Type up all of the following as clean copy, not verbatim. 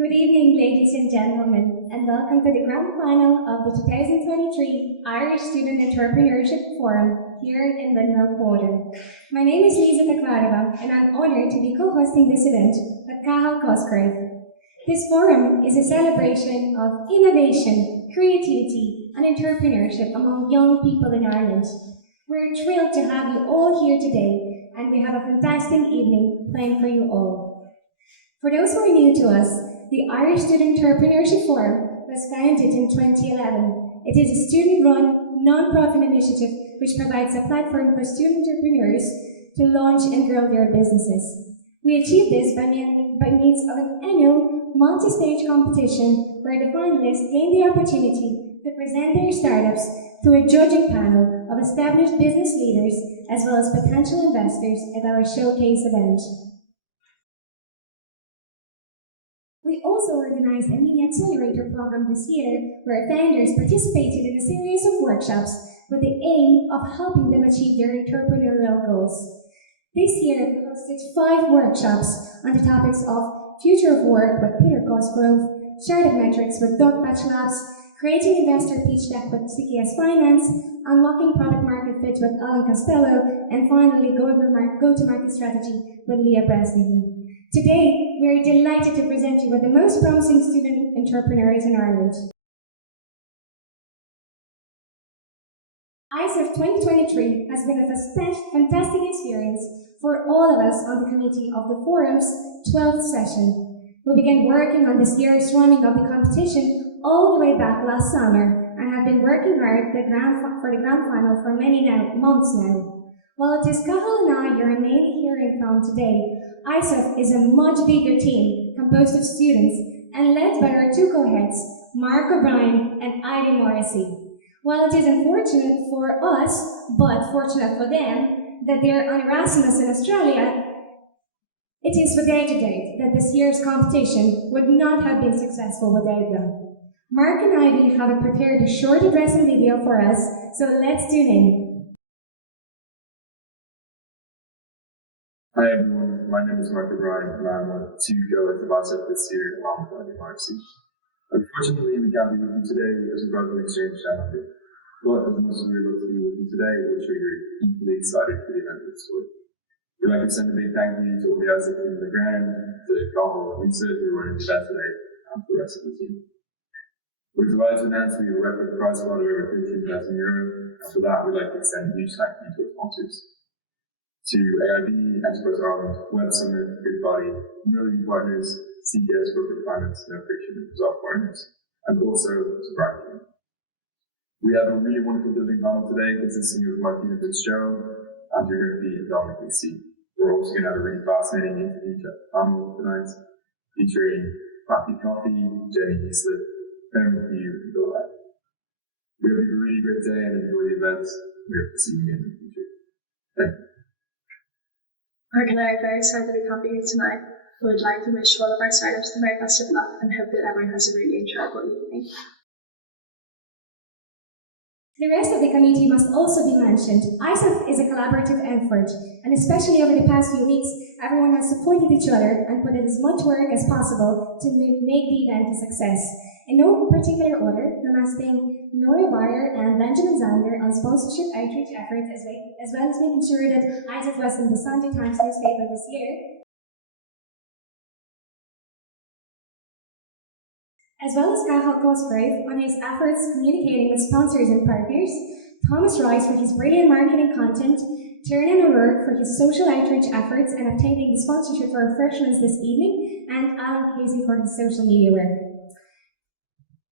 Good evening, ladies and gentlemen, and welcome to the grand final of the 2023 Irish Student Entrepreneurship Forum here in Windmill Quarter. My name is Lisa Takvarova, and I'm honored to be co-hosting this event with Cathal Cosgrave. This forum is a celebration of innovation, creativity, and entrepreneurship among young people in Ireland. We're thrilled to have you all here today, and we have a fantastic evening planned for you all. For those who are new to us, the Irish Student Entrepreneurship Forum was founded in 2011. It is a student-run, non-profit initiative which provides a platform for student entrepreneurs to launch and grow their businesses. We achieve this by means of an annual multi-stage competition where the finalists gain the opportunity to present their startups to a judging panel of established business leaders as well as potential investors at our showcase event. We also organized a mini accelerator program this year where founders participated in a series of workshops with the aim of helping them achieve their entrepreneurial goals. This year we hosted 5 workshops on the topics of future of work with Peter Cosgrove, startup metrics with Doug Batchlabs, creating investor pitch deck with CKS Finance, unlocking product market fit with Alan Costello, and finally go-to-market strategy with Leah Bresnan. Today, we are delighted to present you with the most promising student entrepreneurs in Ireland. ISEF 2023 has been a fantastic experience for all of us on the committee of the forum's 12th session. We began working on this year's running of the competition all the way back last summer and have been working hard for the grand final for many months now. While it is Cathal and I you're mainly hearing from today, ISEF is a much bigger team composed of students and led by our 2 co-heads, Mark O'Brien and Ivy Morrissey. While it is unfortunate for us, but fortunate for them, that they are on Erasmus in Australia, it is without a doubt that this year's competition would not have been successful without them. Mark and Ivy have prepared a short address and video for us, so let's tune in. Hi everyone, my name is Mark O'Brien and I'm one of 2 co-heads of ISEF this year along with Ivy Morrissey. Unfortunately, we can't be with you today as we've got an exchange challenger, but as much as we're able to be with you today, we're sure you're equally excited for the event this week. We'd like to send a big thank you to all the ISEF team on the ground, to Cathal and Lisa who are running the event today, and to the rest of the team. We're delighted to announce we have a record prize fund of over €15,000, and for that we'd like to extend a huge thank you to our sponsors. To AIB, Enterprise Ireland, Web Summit, Goodbody, Merlin Partners, CKS Corporate Finance, No Friction, Resolve Partners, and also to Brian. We have a really wonderful building panel today consisting of Martina Fitzgerald, and you're going to be Dominic C. We're also going to have a really fascinating interview panel tonight featuring Matthew Coffey, Jenny Heaslip, Ben McHugh, and Bill Wright. We hope you have a really great day and enjoy the event. We hope to see you again in the future. Thank you. Mark and I are very excited to be coming here tonight. We would like to wish all of our startups the very best of luck and hope that everyone has a really enjoyable evening. The rest of the committee must also be mentioned. ISEF is a collaborative effort, and especially over the past few weeks, everyone has supported each other and put in as much work as possible to make the event a success. In no particular order, the must being Nora Bayer and Benjamin Zander on sponsorship outreach efforts as well as making sure that ISEF was in the Sunday Times newspaper this year, as well as Cathal Cosgrave on his efforts communicating with sponsors and partners, Thomas Rice for his brilliant marketing content, Tiernan O'Rourke for his social outreach efforts and obtaining the sponsorship for refreshments this evening, and Alan Casey for his social media work.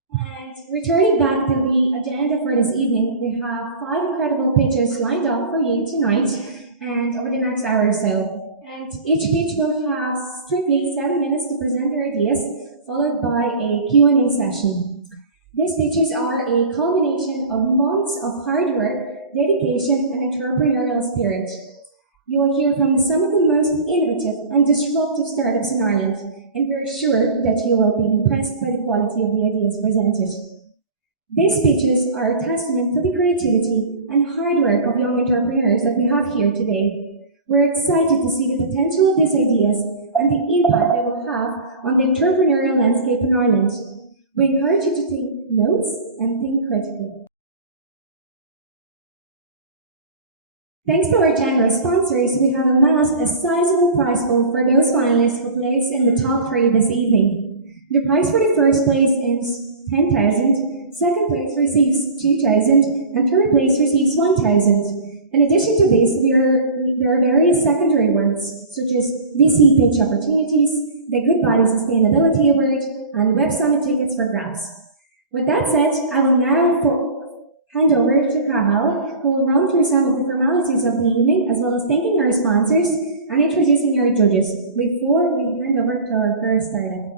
And returning back to the agenda for this evening, we have 5 incredible pitches lined up for you tonight and over the next hour or so. And each pitch will have strictly 7 minutes to present their ideas, followed by a Q&A session. These pitches are a culmination of months of hard work, dedication, and entrepreneurial spirit. You will hear from some of the most innovative and disruptive startups in Ireland, and we are sure that you will be impressed by the quality of the ideas presented. These pitches are a testament to the creativity and hard work of young entrepreneurs that we have here today. We're excited to see the potential of these ideas and the impact they will have on the entrepreneurial landscape in Ireland. We encourage you to take notes and think critically. Thanks to our generous sponsors, we have amassed a sizable prize pool for those finalists who placed in the top 3 this evening. The prize for the first place is 10,000, second place receives 2,000, and third place receives 1,000. In addition to this, there are various secondary awards, such as VC Pitch Opportunities, the Good Body Sustainability Award, and Web Summit tickets for grabs. With that said, I will now hand over to Cathal, who will run through some of the formalities of the evening, as well as thanking our sponsors and introducing our judges, before we hand over to our first startup.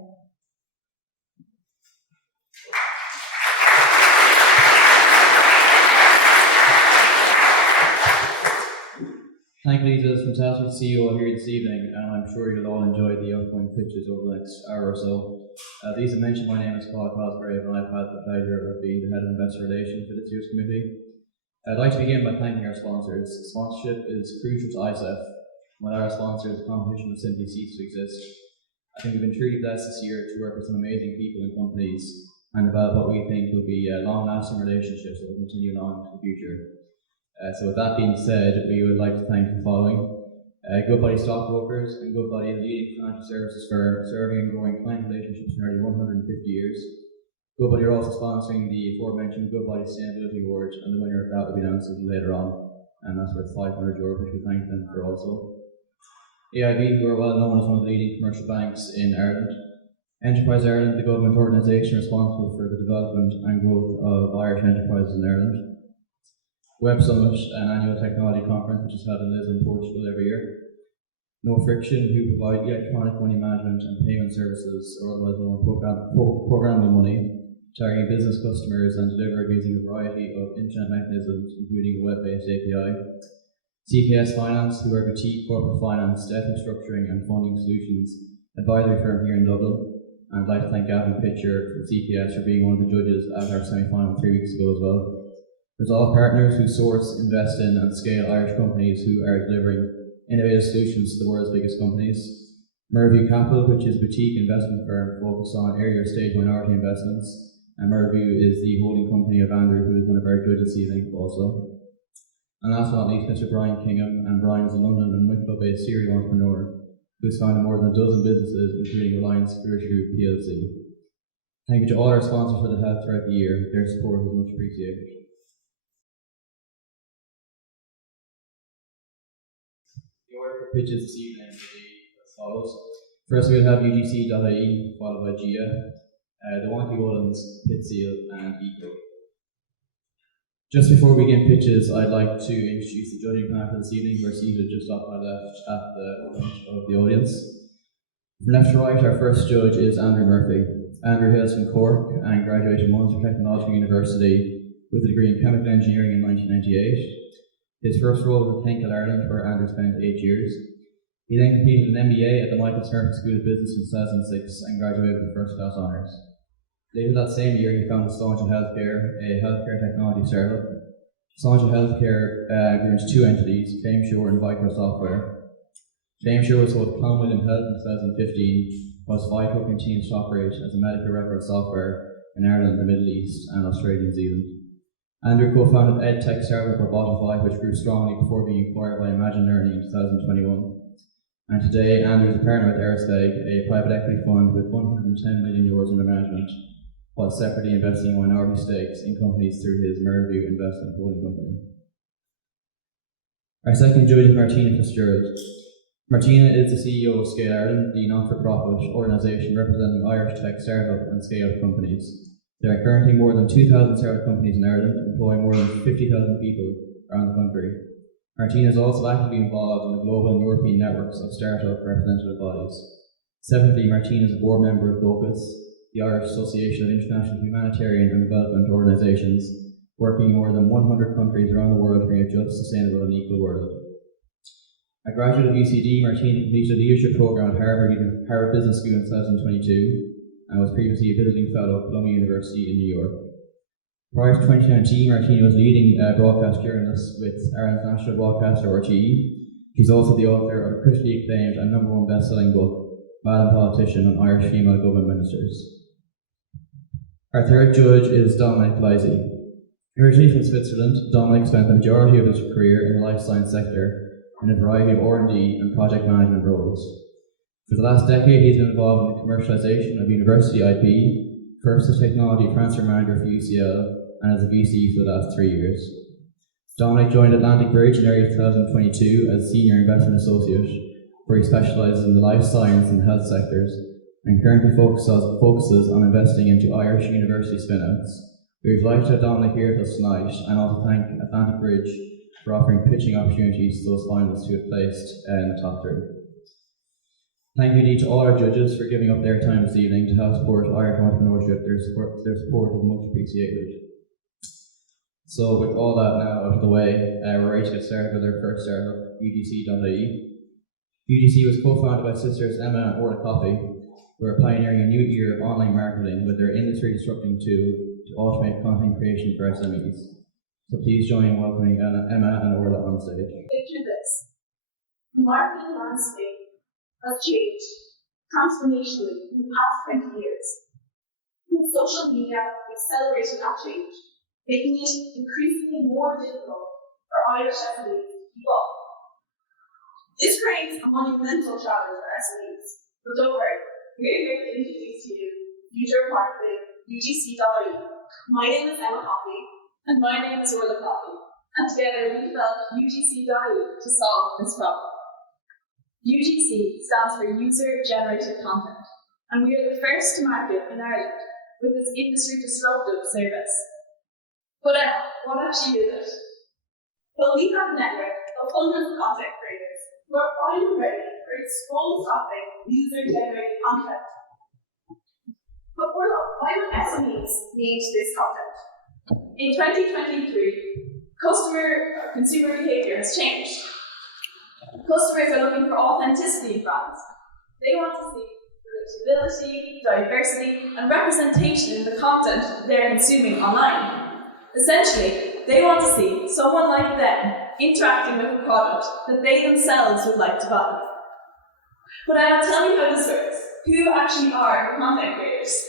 Thank you, Lisa. It's fantastic to see you all here this evening, and I'm sure you'll all enjoy the upcoming pitches over the next hour or so. As Lisa mentioned, my name is Paul Cosgrave, and I've had the pleasure of being the head of investor relations for this year's committee. I'd like to begin by thanking our sponsors. Sponsorship is crucial to ISEF. Without our sponsors, the competition would simply cease to exist. I think we've been truly blessed this year to work with some amazing people and companies and develop what we think will be long-lasting relationships that will continue on into the future. So with that being said, we would like to thank the following. Goodbody Stockbrokers and Goodbody, the leading financial services firm serving and growing client relationships for nearly 150 years. Goodbody are also sponsoring the aforementioned Goodbody Sustainability Award, and the winner of that will be announced later on, and that's worth €500, which we thank them for also. AIB, who are well known as one of the leading commercial banks in Ireland. Enterprise Ireland, the government organisation responsible for the development and growth of Irish enterprises in Ireland. Web Summit, an annual technology conference which is held in Lisbon, Portugal every year. No Friction, who provide electronic money management and payment services, or otherwise known as programmable money, targeting business customers and delivered using a variety of internet mechanisms, including a web-based API. CKS Finance, who are boutique corporate finance, debt restructuring and funding solutions advisory firm here in Dublin. And I'd like to thank Gavin Pitcher from CKS for being one of the judges at our semi-final 3 weeks ago as well. Resolve Partners, who source, invest in and scale Irish companies who are delivering innovative solutions to the world's biggest companies. Merview Capital, which is a boutique investment firm focused on earlier stage minority investments. And Merview is the holding company of Andrew, who is one of our judges this evening also. And last but not least, Mr. Brian Kingham, and Brian is a London and Wicklow-based serial entrepreneur who has founded more than a dozen businesses, including Reliance Spirit Group plc. Thank you to all our sponsors for the help throughout the year. Their support is much appreciated. The order for pitches this evening will be as follows. First, we'll have UGC.ie, followed by GIA, the Wonky Wollens, Pitseal, and Eco. Just before we begin pitches, I'd like to introduce the judging panel for this evening, who are seated just off my left at the front of the audience. From left to right, our first judge is Andrew Murphy. Andrew hails from Cork and graduated from Munster Technological University with a degree in chemical engineering in 1998. His first role was at Henkel Ireland, where Andrew spent 8 years. He then completed an MBA at the Michael Smurfit School of Business in 2006 and graduated with first-class honours. Later that same year, he founded Sonja Healthcare, a healthcare technology startup. Sonja Healthcare grew into 2 entities, ClaimSure and Vicro Software. ClaimSure was sold to Clon William Health in 2015, whilst Vicro continues to operate as a medical record software in Ireland, the Middle East, and Australia and New Zealand. Andrew co-founded EdTech startup Robotify, which grew strongly before being acquired by Imagine Learning in 2021. And today, Andrew is a partner with Ersteg, a private equity fund with €110 million under management, while separately investing minority stakes in companies through his Merview investment holding company. Our second judge is Martina Fitzgerald. Martina is the CEO of Scale Ireland, the not-for-profit organisation representing Irish tech startup and scale-up companies. There are currently more than 2,000 startup companies in Ireland, employing more than 50,000 people around the country. Martina is also actively involved in the global and European networks of startup representative bodies. Separately, Martina is a board member of DOCUS, the Irish Association of International Humanitarian and Development Organisations, working in more than 100 countries around the world to bring a just, sustainable and equal world. A graduate of UCD, Martina completed a leadership programme at Harvard Business School in 2022 and was previously a visiting fellow at Columbia University in New York. Prior to 2019, Martina was leading broadcast journalist with Ireland's national broadcaster RTE. She's also the author of a critically acclaimed and #1 best-selling book, Madam Politician, and Irish female government ministers. Our third judge is Dominic Blythe. Originally from Switzerland, Dominic spent the majority of his career in the life science sector in a variety of R&D and project management roles. For the last decade, he's been involved in the commercialization of university IP, first as technology transfer manager for UCL, and as a VC for the last 3 years. Dominic joined Atlantic Bridge in early 2022 as Senior Investment Associate, where he specialises in the life science and health sectors, and currently focuses on investing into Irish university spin-outs. We would like to have Dominic here with us tonight, and also thank Atlantic Bridge for offering pitching opportunities to those finalists who have placed in the top three. Thank you indeed to all our judges for giving up their time this evening to help support Irish entrepreneurship. Their support is much appreciated. So with all that now out of the way, we're ready to get started with our first startup, UGC.ie. UGC was co-founded by sisters Emma and Orla Coffey, who are pioneering a new era of online marketing with their industry-disrupting tool to automate content creation for SMEs. So please join in welcoming Emma and Orla on stage. Picture this. The marketing landscape has changed transformationally in the past 20 years. With social media accelerating that change, making it increasingly more difficult for Irish SMEs to keep up. This creates a monumental challenge for SMEs, but don't worry, we're here to introduce to you Future of Marketing, UGC.ie. My name is Emma Coffey. And my name is Orla Coffey. And together we developed UGC.ie to solve this problem. UGC stands for User Generated Content, and we are the first to market in Ireland with this industry disruptive service. But what actually is it? Well, we have a network of hundreds of content creators who are finally ready for explosive user-generated content. But why would SMEs need this content? In 2023, consumer behavior has changed. Customers are looking for authenticity in brands. They want to see relatability, diversity, and representation in the content they're consuming online. Essentially, they want to see someone like them interacting with a product that they themselves would like to buy. But tell me how this works. Who actually are the content creators?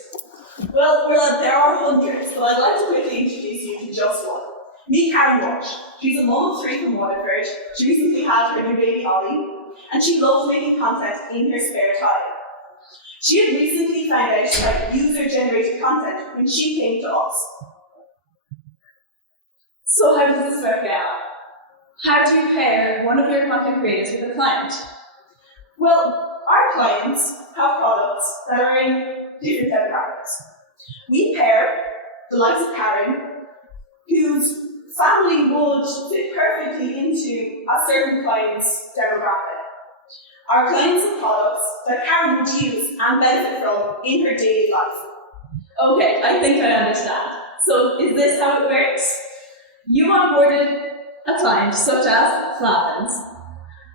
Well, there are hundreds, but I'd like to quickly introduce you to just one. Meet Karen Walsh. She's a mom of 3 from Waterford. She recently had her new baby Ollie, and she loves making content in her spare time. She had recently found out about user-generated content when she came to us. So how does this work out? How do you pair one of your content creators with a client? Well, our clients have products that are in different demographics. We pair the likes of Karen, whose family would fit perfectly into a certain client's demographic. Our clients have products that Karen would use and benefit from in her daily life. Okay, I think I understand. So is this how it works? You onboarded a client such as Flavins,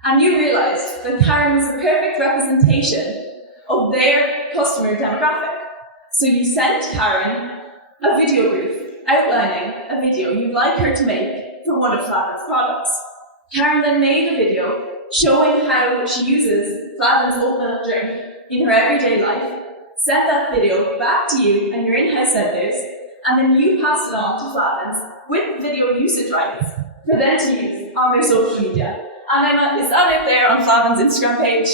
and you realised that Karen was a perfect representation of their customer demographic. So you sent Karen a video brief outlining a video you'd like her to make for one of Flavin's products. Karen then made a video showing how she uses Flavin's oat milk drink in her everyday life, sent that video back to you and your in-house editors, and then you passed it on to Flavin's with video usage rights for them to use on their social media. And Emma, is that out there on Flavin's Instagram page?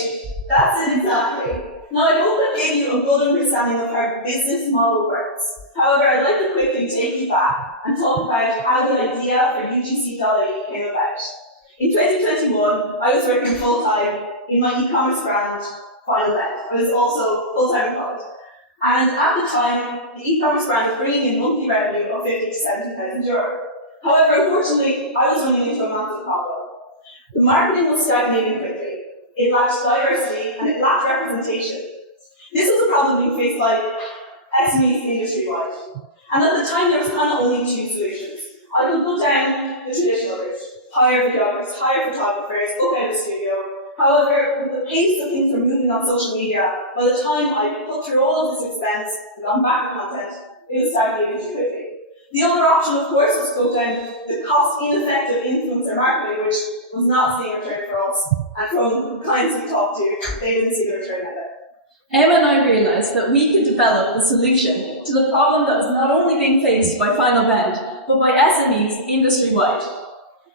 That's it exactly. Now, I hope that gave you a good understanding of how our business model works. However, I'd like to quickly take you back and talk about how the idea for UGC.ie came about. In 2021, I was working full-time in my e-commerce brand, Final Net. I was also full-time in college. And at the time, the e-commerce brand was bringing in monthly revenue of 50 to 70,000 euro. However, unfortunately, I was running into a massive problem. The marketing was stagnating quickly. It lacked diversity and it lacked representation. This was a problem being faced by SMEs industry-wide. And at the time, there was kind of only 2 solutions. I could go down the traditional route, hire videographers, hire photographers, book out a studio. However, with the pace of things were moving on social media, by the time I put through all of this expense and gone back to content, it was stagnating too quickly. The other option, of course, was to go down the cost-ineffective influencer marketing, which was not seeing a return for us. And from clients we talked to, they didn't see the return either. Emma and I realised that we could develop the solution to the problem that was not only being faced by Final Bend, but by SMEs industry-wide.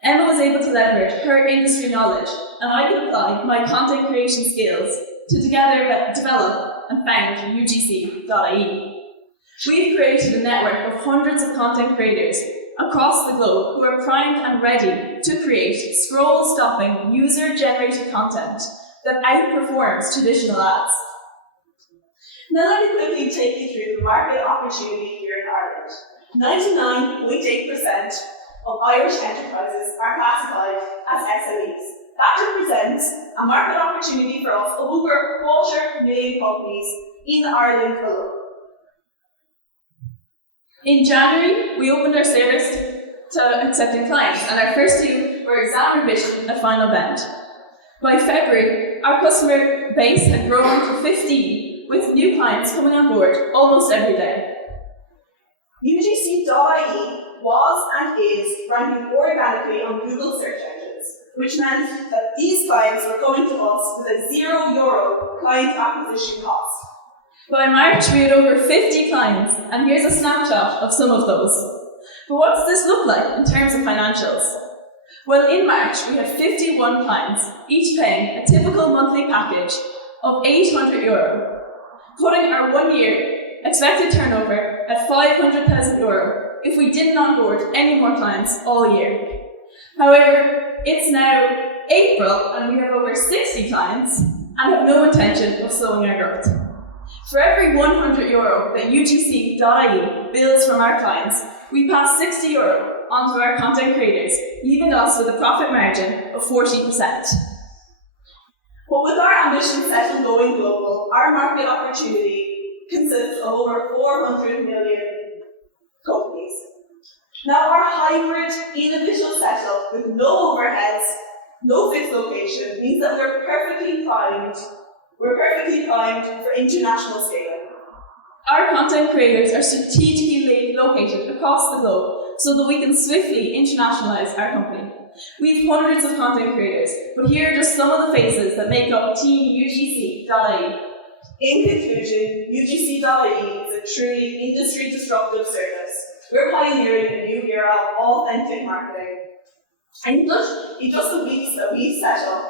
Emma was able to leverage her industry knowledge, and I could apply my content creation skills to together develop and found UGC.ie. We've created a network of hundreds of content creators across the globe who are primed and ready to create scroll-stopping, user-generated content that outperforms traditional ads. Now let me quickly take you through the market opportunity here in Ireland. 99.8% of Irish enterprises are classified as SMEs. That represents a market opportunity for us of over 250,000 companies in Ireland alone. In January, we opened our service to accepting clients, and our first two were exam revision at Final Bend. By February, our customer base had grown to 15, with new clients coming on board almost every day. UGC.ie was and is ranking organically on Google search engines, which meant that these clients were coming to us with a €0 client acquisition cost. By March, we had over 50 clients, and here's a snapshot of some of those. But what does this look like in terms of financials? Well, in March, we had 51 clients, each paying a typical monthly package of €800, putting our 1 year expected turnover at €500,000 if we didn't onboard any more clients all year. However, it's now April and we have over 60 clients and have no intention of slowing our growth. For every €100 that UGC.ie bills from our clients, we pass €60 onto our content creators, leaving us with a profit margin of 40%. But with our ambition set on going global, our market opportunity consists of over 400 million companies. Now, our hybrid individual setup with no overheads, no fixed location, means that we're perfectly primed for international scaling. Our content creators are strategically located across the globe so that we can swiftly internationalize our company. We have hundreds of content creators, but here are just some of the faces that make up Team UGC.ie. In conclusion, UGC.ie is a truly industry-disruptive service. We're pioneering a new era of authentic marketing. And in just the weeks that we've set up,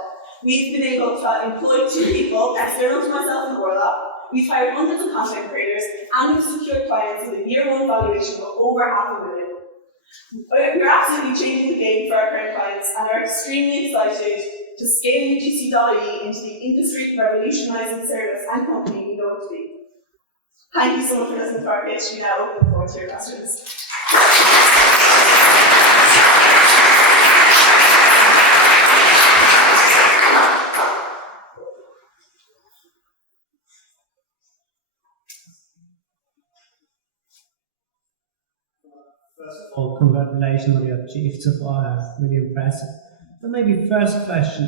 we've been able to employ 2 people, external to myself and Orla. We've hired hundreds of content creators, and we've secured clients with a year-one valuation of over $500,000. We're absolutely changing the game for our current clients and are extremely excited to scale UGC.ie into the industry revolutionising service and company we know it to be. Thank you so much for listening to our pitch. We now open the floor to your questions. First of all, congratulations on what you achieved so far. Really impressive. But maybe first question,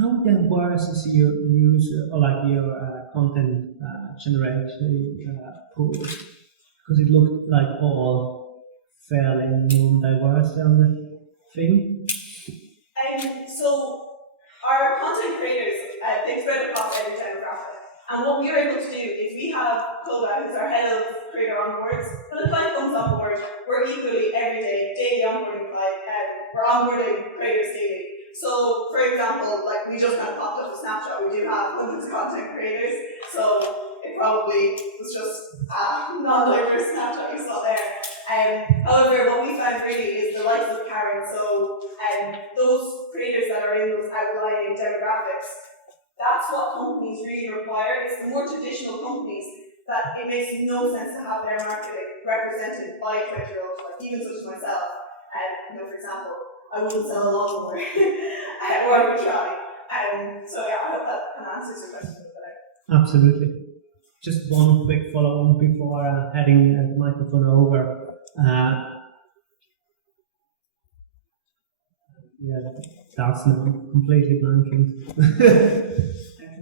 how diverse is your user or like your content generation pool? Because it looked like all fairly non-diverse on the thing. So our content creators, they spread across every demographic. And what we are able to do is we have Koga, who's our head of creator onboards. When a client comes on board, we're equally every day, daily onboarding we're onboarding creators daily. So, for example, like we just kind of popped up a snapshot, we do have hundreds of content creators, so it probably was just a non-diverse snapshot you saw there. However, what we found really is the likes of Karen, so those creators that are in those outlying demographics, that's what companies really require. It's the more traditional companies that it makes no sense to have their marketing represented by 20-year-olds, like even such as myself. For example, I wouldn't sell a lawnmower, or I would try. So yeah, I hope that kind of answers your question a bit better. Absolutely. Just one quick follow-on before heading the microphone over. That's not completely blanking.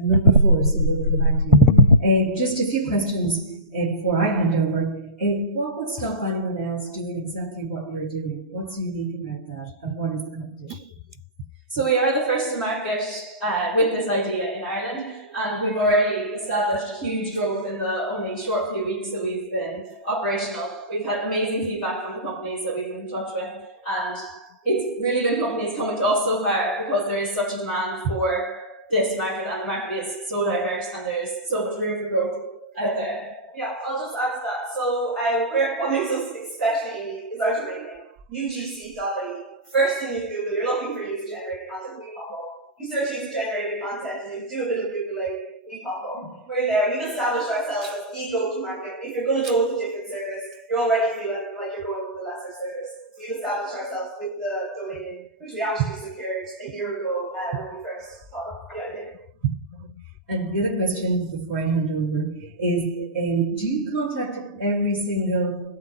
Not before, so we'll go back to you. Just a few questions before I hand over. What would stop anyone else doing exactly what you're doing? What's unique about that, and what is the competition? So we are the first to market with this idea in Ireland, and we've already established huge growth in the only short few weeks that we've been operational. We've had amazing feedback from the companies that we've been in touch with, and it's really been companies coming to us so far because there is such a demand for this market, and the market is so diverse and there's so much room for growth out there. Yeah, I'll just add to that. So, what makes us especially unique is our domain name, UGC.ie. First thing you Google, you're looking for user-generated content, we pop up. You search user-generated content and you do a bit of Googling, we pop up. We're there. We've established ourselves as the go-to-market. If you're going to go with a different service, you're already feeling like you're going with a lesser service. We've established ourselves with the domain name, which we actually secured a year ago when we first thought of the idea. And the other question before I hand over is, do you contact every single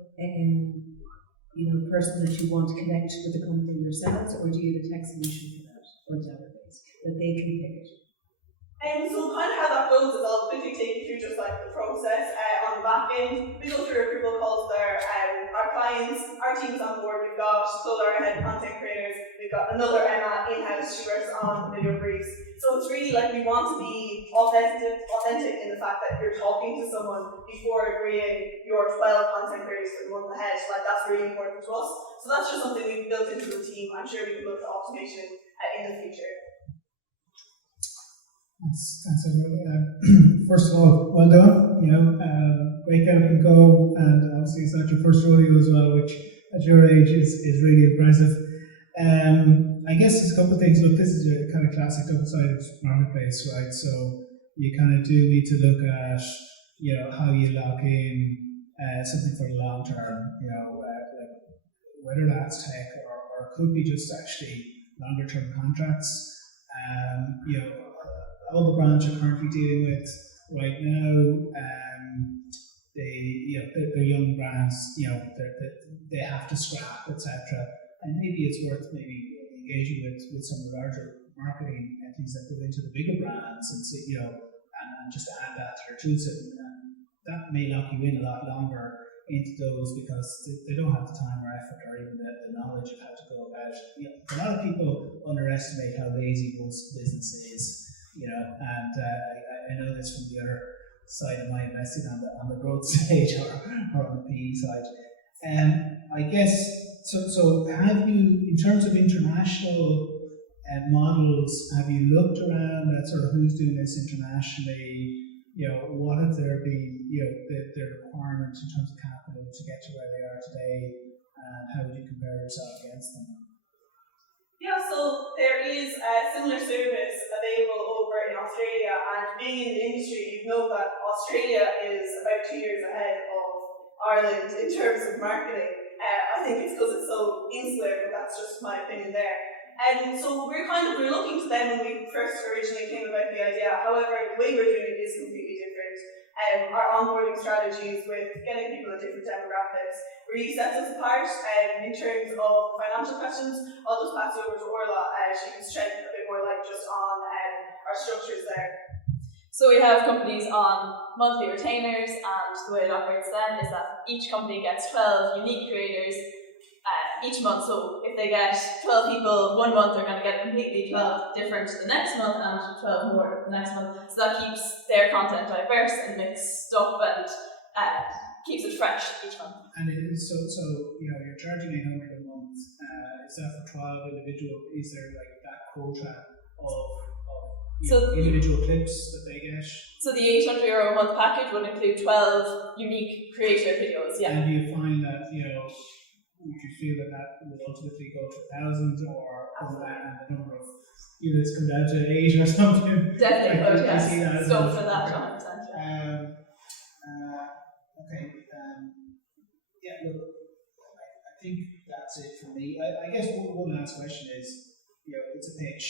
person that you want to connect with the company yourselves, or do you have a tech solution for that, or database that they can pick it? So kind of how that goes is I'll quickly take you through just like the process on the back end. We go through approval calls there. Our clients, our team's on board. We've got Solar, our head content creators. We've got another Emma in-house. She works on video briefs. So it's really like we want to be authentic in the fact that you're talking to someone before agreeing your 12 content creators for the month ahead. Like that's really important to us. So that's just something we've built into the team. I'm sure we can look at automation in the future. Thanks everybody. First of all, well done. Great get up and go, and obviously it's not your first rodeo as well, which at your age is really impressive. I guess there's a couple of things. Look, this is a kind of classic double-sided marketplace, right? So you kind of do need to look at how you lock in something for the long term. Like whether that's tech or it could be just actually longer term contracts. All the brands you're currently dealing with right now, they're young brands. They have to scrap, etc. And maybe it's worth engaging with some of the larger marketing entities that go into the bigger brands and see, and just add that to their toolset. And that may lock you in a lot longer into those because they don't have the time or effort or even the knowledge of how to go about it. A lot of people underestimate how lazy most business is. And I know this from the other side of my investing on the growth stage or on the PE side. I guess so. Have you, in terms of international models, have you looked around at sort of who's doing this internationally? What have there been their requirements in terms of capital to get to where they are today, and how would you compare yourself against them? Yeah, so there is a similar service available over in Australia, and being in the industry, you know that Australia is about 2 years ahead of Ireland in terms of marketing. I think it's because it's so insular, but that's just my opinion there. And so we're looking to them when we first originally came about the idea. However, the way we're doing it is completely different. Our onboarding strategies with getting people in different demographics really sets us apart. In terms of financial questions, I'll just pass you over to Orla. She can shed a bit more light just on our structures there. So we have companies on monthly retainers, and the way it operates then is that each company gets 12 unique creators each month. So if they get 12 people one month, they're going to get completely 12 different the next month and 12 more the next month. So that keeps their content diverse and mixed up and keeps it fresh each month. And it is so you're charging $800 a month. Is that for 12 individual? Is there like that quota of individual clips that they get? So the €800 a month package would include 12 unique creator videos. Yeah. And do you find that would you feel that will ultimately go to 1,000 or the number of units come down to 8 or something? Definitely could, yes. See that Scope for that, 100%. Okay. Look, I think that's it for me. I guess one last question is, it's a pitch.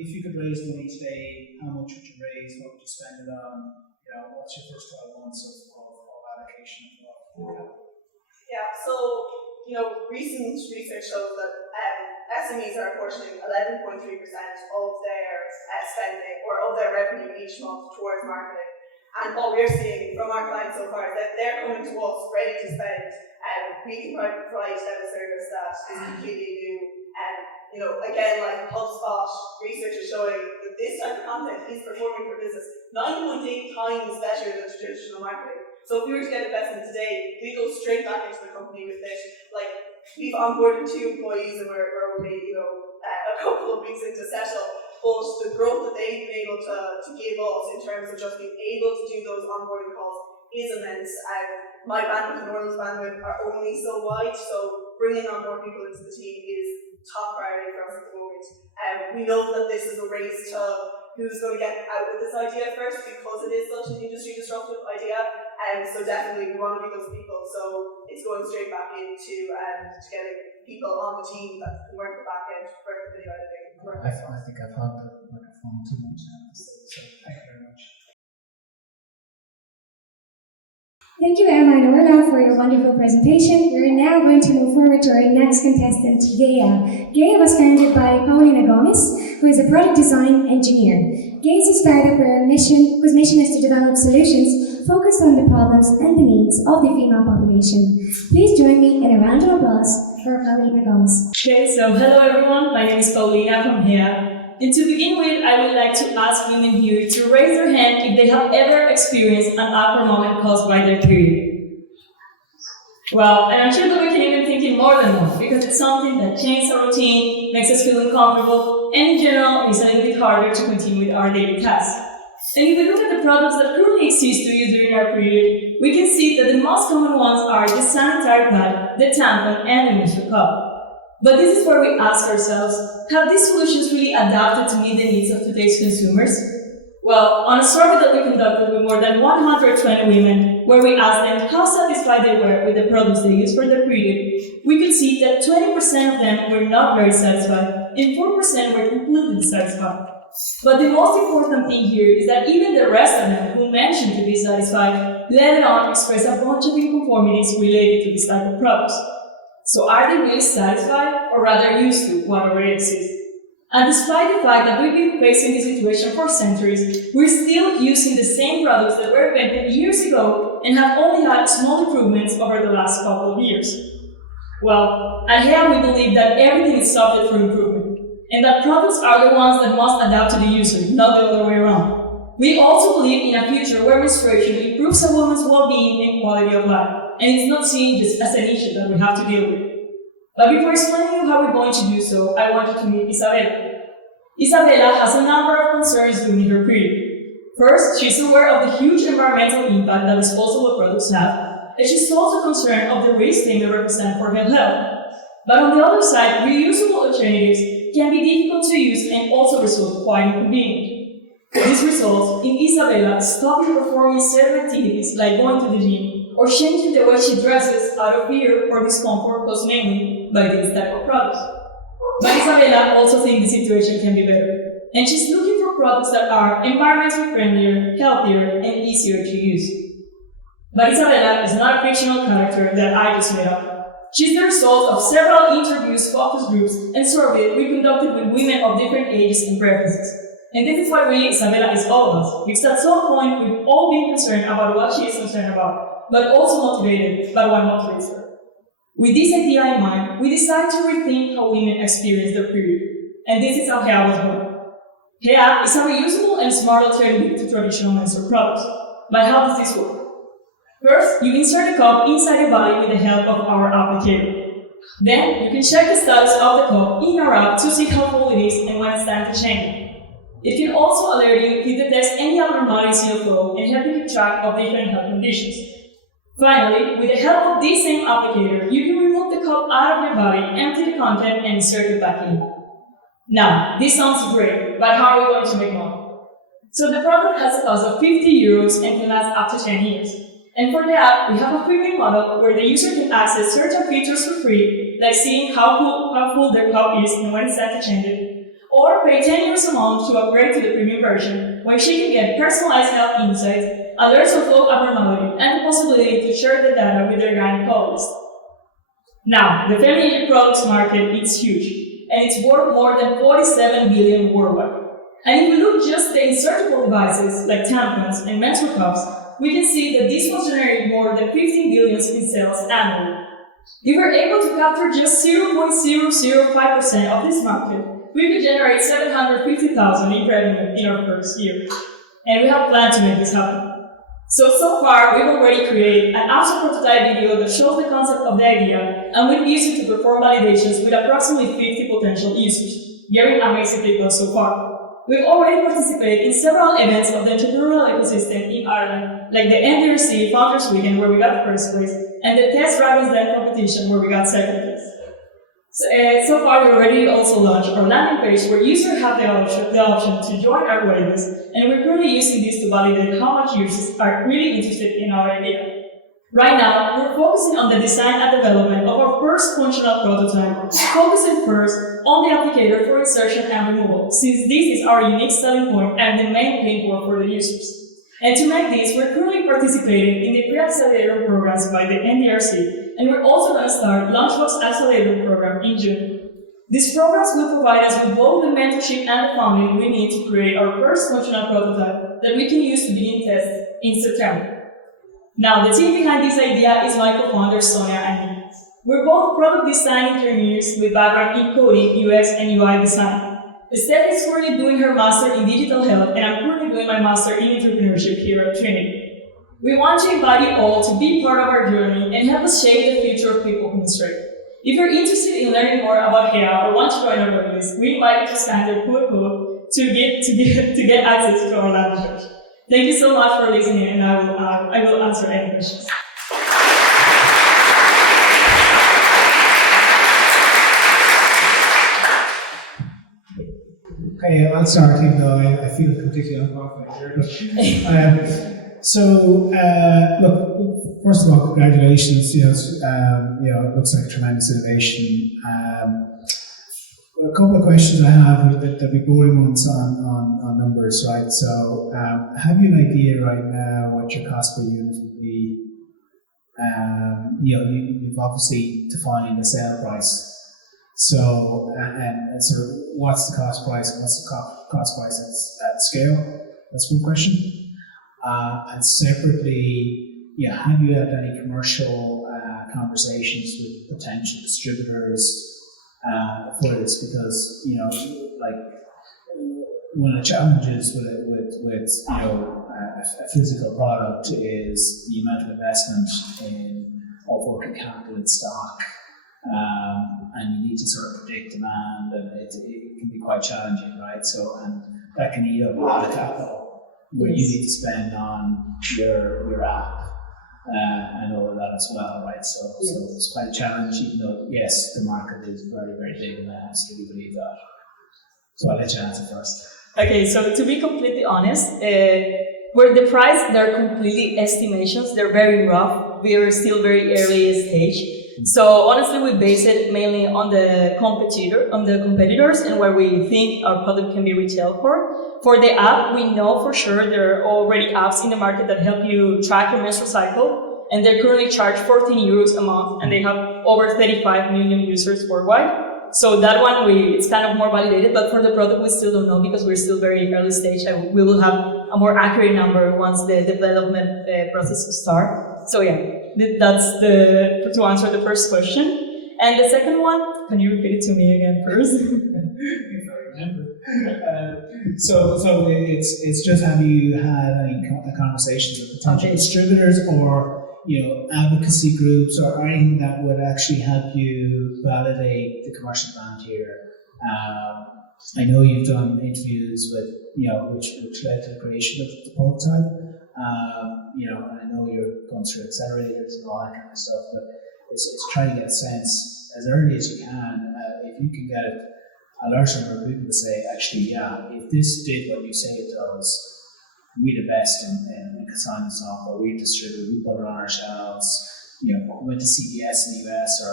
If you could raise money today, how much would you raise? What would you spend it on? What's your first 12 months of allocation of capital? Yeah, so recent research shows that SMEs are apportioning 11.3% of their spending or of their revenue each month towards marketing. And what we're seeing from our clients so far is that they're coming to us ready to spend. We can provide them a service that is completely new. again, like HubSpot research is showing that this type of content is performing for business 9.8 times better than traditional marketing. So if we were to get investment today, we go straight back into the company with this. Like, we've onboarded 2 employees and we're only, a couple of weeks into settle. But the growth that they've been able to give us in terms of just being able to do those onboarding calls is immense. My bandwidth and Orland's bandwidth are only so wide, so bringing on more people into the team is top priority for us at the moment. We know that this is a race to who's going to get out with this idea first, because it is such an industry disruptive idea. So definitely we want to be those people. So it's going straight back into to getting people on the team that can work the back end, work the video editing. I think I've had the microphone too much now, so thank you very much. Thank you, Emma and Orla, for your wonderful presentation. We're now going to move forward to our next contestant, Gaia. Gaia was founded by Paulina Gomez, who is a product design engineer. Gaia is a startup whose mission is to develop solutions focused on the problems and the needs of the female population. Please join me in a round of applause for Paulina Gomez. Okay, so hello everyone, my name is Paulina from here. And to begin with, I would like to ask women here to raise their hand if they have ever experienced an awkward moment caused by their period. Well, and I'm sure that we can even think in more than one, because it's something that changes our routine, makes us feel uncomfortable, and in general, makes it a little bit harder to continue with our daily tasks. And if we look at the products that currently exist to use during our period, we can see that the most common ones are the sanitary pad, the tampon, and the menstrual cup. But this is where we ask ourselves, have these solutions really adapted to meet the needs of today's consumers? Well, on a survey that we conducted with more than 120 women, where we asked them how satisfied they were with the products they used for their period, we could see that 20% of them were not very satisfied, and 4% were completely dissatisfied. But the most important thing here is that even the rest of them who mentioned to be satisfied, later on express a bunch of inconformities related to this type of products. So are they really satisfied, or rather used to what already exists? And despite the fact that we've been facing this situation for centuries, we're still using the same products that were invented years ago and have only had small improvements over the last couple of years. Well, at HEA we believe that everything is subject for improvement, and that products are the ones that must adapt to the user, not the other way around. We also believe in a future where menstruation improves a woman's well-being and quality of life, and it's not seen just as an issue that we have to deal with. But before explaining you how we're going to do so, I want you to meet Isabella. Isabella has a number of concerns during her period. First, she's aware of the huge environmental impact that disposable products have, and she's also concerned of the risk they may represent for her health. But on the other side, reusable alternatives can be difficult to use and also result quite inconvenient. This results in Isabella stopping performing certain activities like going to the gym or changing the way she dresses out of fear or discomfort caused mainly by these type of products. But Isabella also thinks the situation can be better, and she's looking for products that are environmentally friendlier, healthier, and easier to use. But Isabella is not a fictional character that I just made up. She's the result of several interviews, focus groups, and surveys we conducted with women of different ages and preferences. And this is what really Isabella is all about, because at some point we've all been concerned about what she is concerned about, but also motivated by what motivates her. With this idea in mind, we decided to rethink how women experience their period, and this is how HEA was born. HEA is a reusable and smart alternative to traditional menstrual products. But how does this work? First, you insert the cup inside your body with the help of our applicator. Then, you can check the status of the cup in our app to see how full it is and when it's time to change it. It can also alert you if it detects any abnormalities in your flow and help you keep track of different health conditions. Finally, with the help of this same applicator, you can remove the cup out of your body, empty the content, and insert it back in. Now, this sounds great, but how are we going to make money? So the product has a cost of 50 euros and can last up to 10 years. And for that, we have a freemium model where the user can access certain features for free, like seeing how full their cup is and when it's time to change it, or pay 10 euros a month to upgrade to the premium version, where she can get personalized health insights, alerts of flow abnormality, and the possibility to share the data with their gynae colleagues. Now, the feminine products market is huge, and it's worth more than 47 billion worldwide. And if we look just at the insertable devices, like tampons and menstrual cups, we can see that this will generate more than 15 billion in sales annually. If we're able to capture just 0.005% of this market, we could generate $750,000 in revenue in our first year. And we have planned to make this happen. So far, we've already created an abstract prototype video that shows the concept of the idea, and we've used it to perform validations with approximately 50 potential users, getting amazing feedback so far. We've already participated in several events of the entrepreneurial ecosystem in Ireland, like the NDRC Founders Weekend, where we got first place, and the Test Dragons Den competition, where we got second place. So far, we already also launched our landing page where users have the option to join our waitlist, and we're currently using this to validate how much users are really interested in our idea. Right now, we're focusing on the design and development of our first functional prototype, focusing first on the applicator for insertion and removal, since this is our unique selling point and the main pain point for the users. And to make this, we're currently participating in the pre-accelerator programs by the NDRC, and we're also going to start Launchbox Accelerator program in June. These programs will provide us with both the mentorship and the funding we need to create our first functional prototype that we can use to begin tests in September. Now, the team behind this idea is my co-founders Sonia and me. We're both product design engineers with background in coding, UX, and UI design. Steph is currently doing her master in digital health, and I'm currently doing my master in entrepreneurship here at Trinity. We want to invite you all to be part of our journey and help us shape the future of people in Australia. If you're interested in learning more about HEA or want to join our waitlist, we invite you to scan the QR code to get access to our landing page. Thank you so much for listening, and I will answer any questions. Okay, I'll start, even though I feel completely unqualified here. Look, first of all, congratulations. It looks like tremendous innovation. A couple of questions I have that'll be boring ones on numbers, right? So, have you an idea right now what your cost per unit would be? You've obviously defined the sale price. So, and sort of what's the cost price and what's the cost price at scale? That's one question. And separately, have you had any commercial conversations with potential distributors for this? Because, one of the challenges with a physical product is the amount of investment of working capital in stock. And you need to sort of predict demand, and it can be quite challenging, right? So, and that can eat up a lot of capital where you need to spend on your app and all of that as well, right? So it's quite a challenge, even though, yes, the market is very, very big, and I absolutely believe that. So I'll let you answer first. Okay, so to be completely honest, where the price, they're completely estimations, they're very rough, we are still very early stage. So honestly, we base it mainly on the competitors and where we think our product can be retailed for. For the app, we know for sure there are already apps in the market that help you track your menstrual cycle, and they're currently charged 14 euros a month, and they have over 35 million users worldwide. So that one, it's kind of more validated, but for the product, we still don't know because we're still very early stage, and we will have a more accurate number once the development process starts. So that's to answer the first question. And the second one, can you repeat it to me again first? If I remember. So it's just, have you had any conversations with potential distributors or advocacy groups or anything that would actually help you validate the commercial demand here? I know you've done interviews with which led to the creation of the prototype. And I know you're going through accelerators and all that kind of stuff, but it's trying to get a sense as early as you can. If you can get a large number of people to say, actually, if this did what you say it does, we the best in consignment software, we distribute, we put it on our shelves, we went to CVS in the US or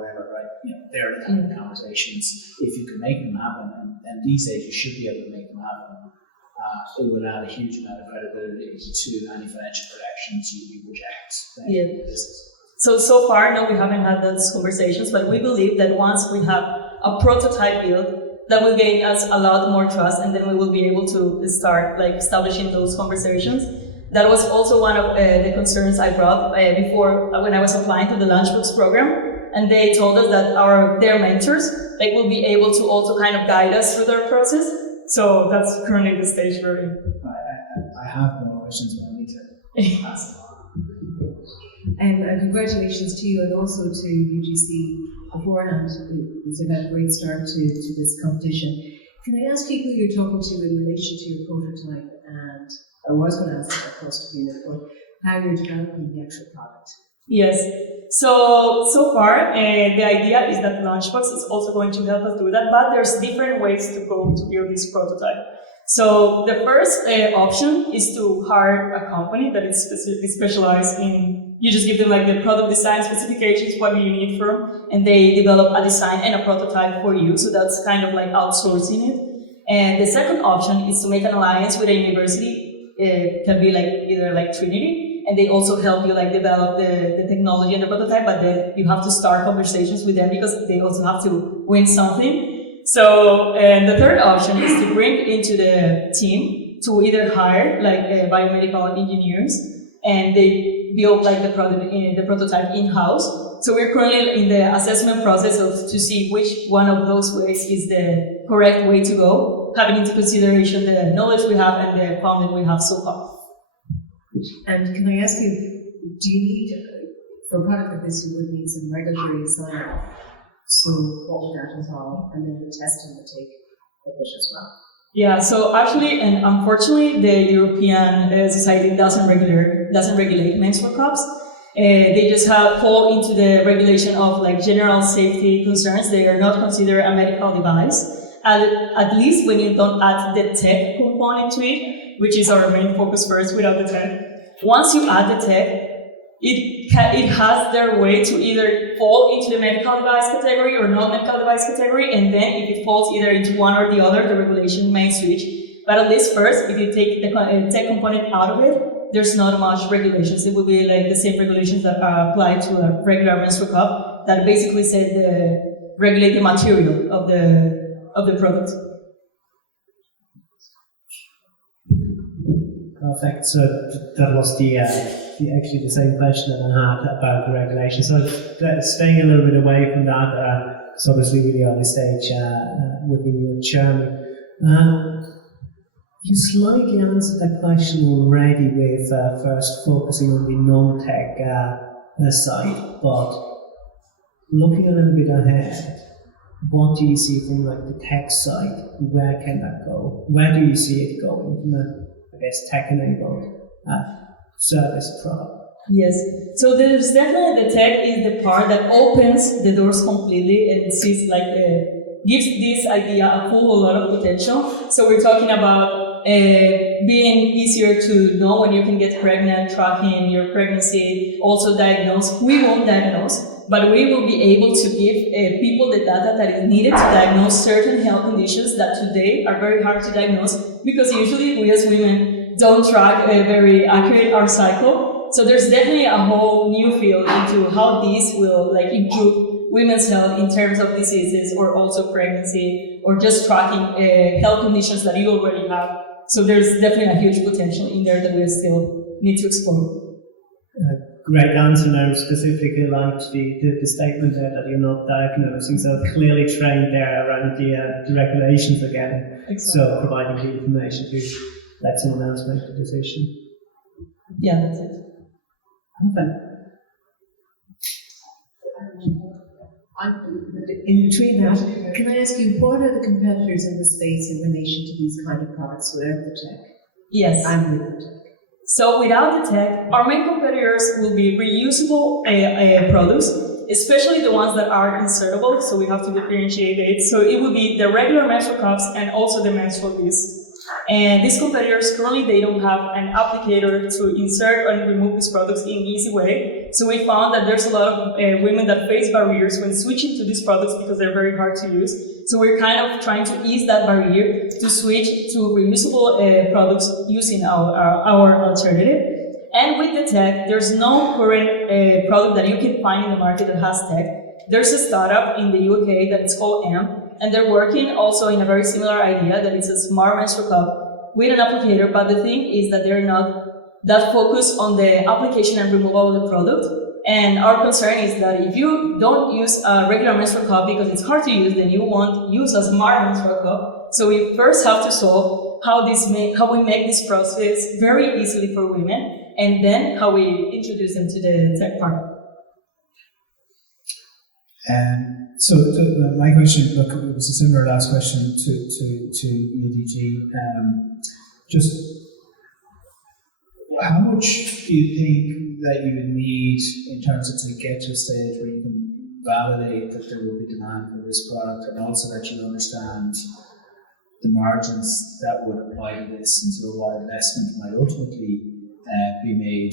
whatever, right? They're the kind of conversations. If you can make them happen, and these days you should be able to make them happen, it will add a huge amount of credibility to any financial projections you project. So far, no, we haven't had those conversations, but we believe that once we have a prototype built, that will gain us a lot more trust, and then we will be able to start establishing those conversations. That was also one of the concerns I brought before when I was applying to the Lunchbooks program, and they told us that their mentors will be able to also kind of guide us through their process. So that's currently the stage we're in. I have more questions, but I need to ask. And congratulations to you and also to UGC beforehand. You've had a great start to this competition. Can I ask you who you're talking to in relation to your prototype? And I was going to ask about cost of unit, but how you're developing the actual product? Yes. So far, the idea is that Launchbox is also going to help us do that, but there's different ways to go to build this prototype. So the first option is to hire a company that is specifically specialized in, you just give them the product design specifications, what do you need from, and they develop a design and a prototype for you. So that's kind of outsourcing it. And the second option is to make an alliance with a university. It can be either Trinity, and they also help you develop the technology and the prototype, but then you have to start conversations with them because they also have to win something. So, and the third option is to bring into the team to either hire biomedical engineers, and they build the prototype in-house. So we're currently in the assessment process to see which one of those ways is the correct way to go, having into consideration the knowledge we have and the funding we have so far. And can I ask you, do you need, for a product like this, you would need some regulatory sign-off? So what would that involve? And then the testing would take a bit as well. Yeah, so actually, and unfortunately, the European Society doesn't regulate menstrual cups. They just fall into the regulation of general safety concerns. They are not considered a medical device. At least when you don't add the tech component to it, which is our main focus first without the tech. Once you add the tech, it has their way to either fall into the medical device category or non-medical device category, and then if it falls either into one or the other, the regulation may switch. But at least first, if you take the tech component out of it, there's not much regulations. It will be the same regulations that apply to a regular menstrual cup that basically regulate the material of the product. Perfect. So that was actually the same question that I had about the regulation. So staying a little bit away from that, it's obviously really early stage within your chairman. You slightly answered that question already with first focusing on the non-tech side, but looking a little bit ahead, what do you see from the tech side? Where can that go? Where do you see it going from a tech-enabled service product? Yes, so there's definitely the tech is the part that opens the doors completely and sees gives this idea a lot of potential. So we're talking about being easier to know when you can get pregnant, tracking your pregnancy, also diagnose. We won't diagnose, but we will be able to give people the data that is needed to diagnose certain health conditions that today are very hard to diagnose because usually we as women don't track very accurate our cycle. So there's definitely a whole new field into how these will improve women's health in terms of diseases or also pregnancy or just tracking health conditions that you already have. So there's definitely a huge potential in there that we still need to explore. Great answer. Now, specifically liked the statement there that you're not diagnosing, so clearly trained there around the regulations again. Exactly. So providing the information to let someone else make the decision. Yeah, that's it. Okay. In between that, can I ask you, what are the competitors in the space in relation to these kind of products without the tech? Yes. And with the tech? So without the tech, our main competitors will be reusable products, especially the ones that are insertable, so we have to differentiate it. So it will be the regular menstrual cups and also the menstrual discs. And these competitors, currently they don't have an applicator to insert and remove these products in an easy way. So we found that there's a lot of women that face barriers when switching to these products because they're very hard to use. So we're kind of trying to ease that barrier to switch to reusable products using our alternative. And with the tech, there's no current product that you can find in the market that has tech. There's a startup in the UK that is called AMP, and they're working also in a very similar idea that it's a smart menstrual cup with an applicator, but the thing is that they're not that focus on the application and removal of the product. And our concern is that if you don't use a regular menstrual cup because it's hard to use, then you won't use a smart menstrual cup. So we first have to solve how we make this process very easily for women, and then how we introduce them to the tech part. So my question, look, it was a similar last question to EDG. Just how much do you think that you would need in terms of to get to a stage where you can validate that there will be demand for this product, and also that you understand the margins that would apply to this, and so what investment might ultimately be made,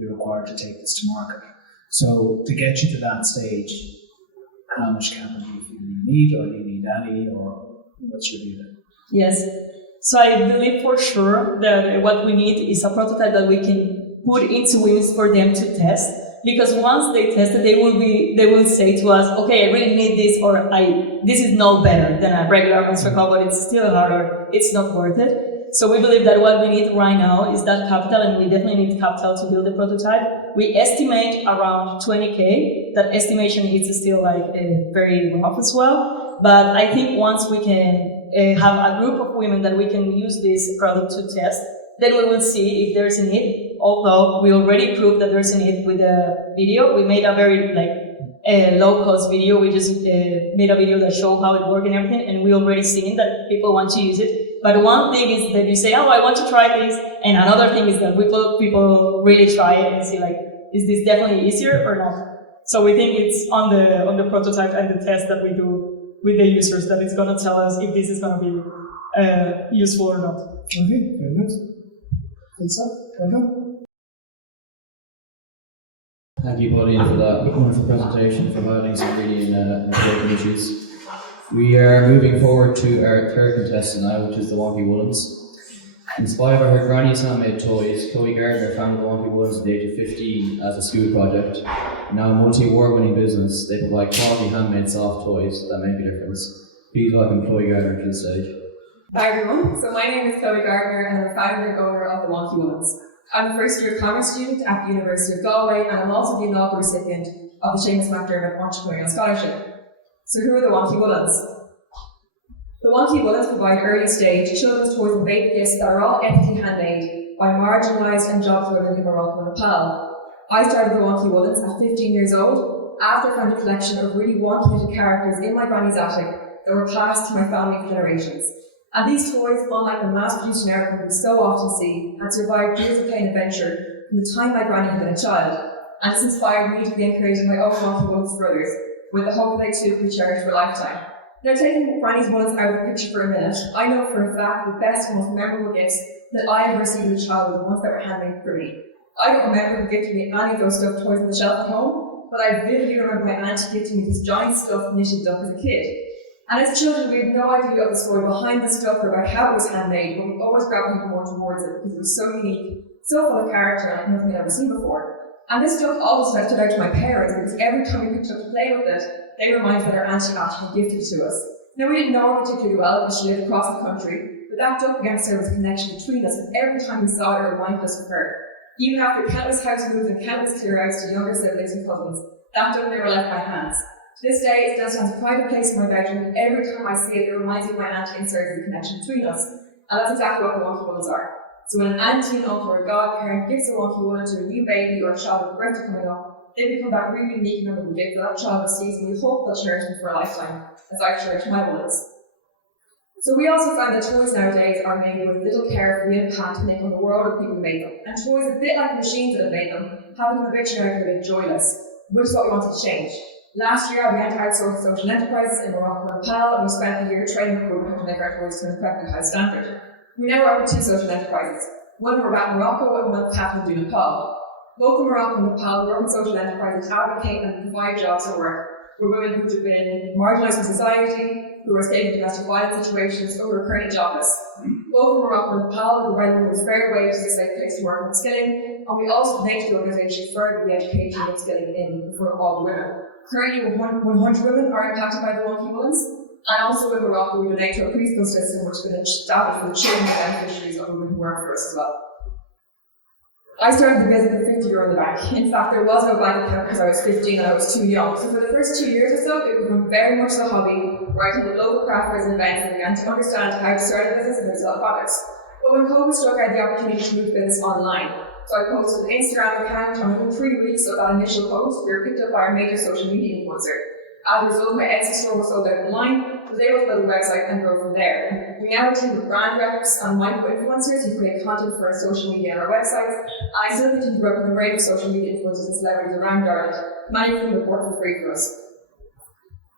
be required to take this to market? So to get you to that stage, how much capital do you feel you need, or do you need any, or what's your view there? Yes. So I believe for sure that what we need is a prototype that we can put into women for them to test. Because once they test it, they will say to us, okay, I really need this, or this is no better than a regular menstrual cup, but it's still hard, or it's not worth it. So we believe that what we need right now is that capital, and we definitely need capital to build the prototype. We estimate around 20K. That estimation is still very rough as well. But I think once we can have a group of women that we can use this product to test, then we will see if there's a need. Although we already proved that there's a need with a video. We made a very low-cost video. We just made a video that showed how it worked and everything, and we already seen that people want to use it. But one thing is that you say, oh, I want to try this, and another thing is that people really try it and see, is this definitely easier or not? So we think it's on the prototype and the test that we do with the users that it's going to tell us if this is going to be useful or not. Okay, very good. Good stuff. Well done. Thank you, Pauline, for that wonderful presentation, for highlighting some really important issues. We are moving forward to our third contestant now, which is the Wonky Woolens. Inspired by her granny's handmade toys, Chloe Gardner founded the Wonky Woolens at the age of 15 as a school project. Now a multi-award-winning business, they provide quality handmade soft toys that make a difference. Please welcome Chloe Gardner to the stage. Hi everyone, so my name is Chloe Gardner and I'm the founder and owner of the Wonky Woolens. I'm a first year commerce student at the University of Galway, and I'm also the inaugural recipient of the Seamus McDermott Entrepreneurial Scholarship. So who are the Wonky Woolens? The Wonky Woolens provide early stage children's toys and baby gifts that are all ethically handmade by marginalised and jobs women in Morocco and Nepal. I started the Wonky Woolens at 15 years old after I found a collection of really wonky little characters in my granny's attic that were passed to my family for generations. And these toys, unlike the mass-produced generic we so often see, had survived years of play and adventure from the time my granny had been a child. And this inspired me to begin creating my own Wonky Woolens for others, with the hope that they too could be cherished for a lifetime. Now, taking Granny's Woolens out of the picture for a minute, I know for a fact the best and most memorable gifts that I ever received as a child were the ones that were handmade for me. I don't remember who gifted me any of those stuffed toys on the shelf at home, but I vividly remember my aunt gifting me this giant stuffed knitted duck as a kid. And as children, we had no idea of the story behind the stuff or about how it was handmade, but we always gravitated more towards it because it was so unique, so full of character, and like nothing I'd ever seen before. And this duck always stood out to my parents because every time we picked up to play with it, they reminded that our auntie actually gifted it to us. Now, we didn't know her particularly well because she lived across the country, but that duck began to serve as a connection between us, and every time we saw it, it reminded us of her. Even after countless house moves and countless clear-outs to younger siblings and cousins, that duck never left my hands. To this day, it still stands a private place in my bedroom, and every time I see it, it reminds me of my auntie and serves as a connection between us. And that's exactly what the Wonky Woolens are. So when an auntie, an uncle, or a godparent gives a Wonky Woolen to a new baby or a child with a birthday coming up, they become that really unique and memorable gift that child receives, and we hope they'll cherish them for a lifetime, as I cherish my Woolens. So we also find that toys nowadays are made with little care for the impact they make on the world of people who made them. And toys, a bit like the machines that have made them, have a conviction out of it joyless, which is what we wanted to change. Last year, I began to outsource social enterprises in Morocco and Nepal, and we spent the year training people how to make our toys to an incredibly high standard. We now work with two social enterprises, one in Rabat, Morocco, and one in Kathmandu, Nepal. Both in Morocco and Nepal, we work with social enterprises to advocate and provide jobs at work for women who have been marginalised from society, who are escaping domestic violence situations, or who are currently jobless. Both in Morocco and Nepal, we provide women with fair wages, a safe place to work and upskilling, and we also donate to the organisation to further the education and upskilling in for all the women. Currently, 100 women are impacted by the Wonky Woolens, and also in Morocco, we donate to a preschool system which has been established for the children and beneficiaries of women who work for us as well. I started the business with €50 in the bank. In fact, there was no bank account because I was 15 and I was too young. So for the first 2 years or so, it was very much a hobby, where I attended local craft fairs and events and began to understand how to start a business and how to sell products. But when COVID struck, I had the opportunity to move the business online. So I posted an Instagram account, and within 3 weeks of that initial post, we were picked up by our major social media influencer. As a result, my Etsy store was sold out online, I was able to build a website and grow from there. We now have a team of brand reps and micro-influencers who create content for our social media and our websites, and I still continue to work with a range of social media influencers and celebrities around Ireland, many of whom have worked for free for us.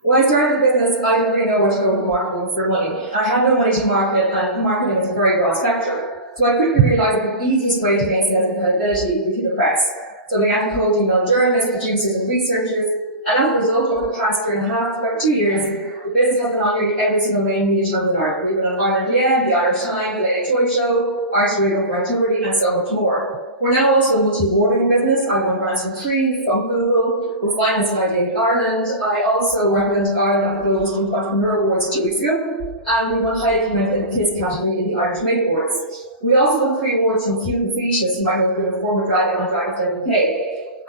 When I started the business, I didn't really know where to go with marketing for money. I had no money to market, and marketing is a very broad spectrum. So I quickly realised that the easiest way to gain sales and credibility would be through the press. So I began to cold email journalists, producers and researchers, and as a result, over the past 1.5 to about 2 years, the business has been on nearly every single main media channel in Ireland. We've been on Ireland Yeah, the Irish Times, the Late Choice Show, RTÉ Radio for Authority, and so much more. We're now also a multi-award-winning business. I won grants from Tree, from Google. We're finalists in Ideate Ireland. I also represented Ireland at the Global Student Entrepreneur Awards 2 weeks ago. And we won highly commended in the Kids category in the Irish Make Awards. We also won 3 awards from Cute and Felicious, who might have been a former dragon on Dragon's Den UK.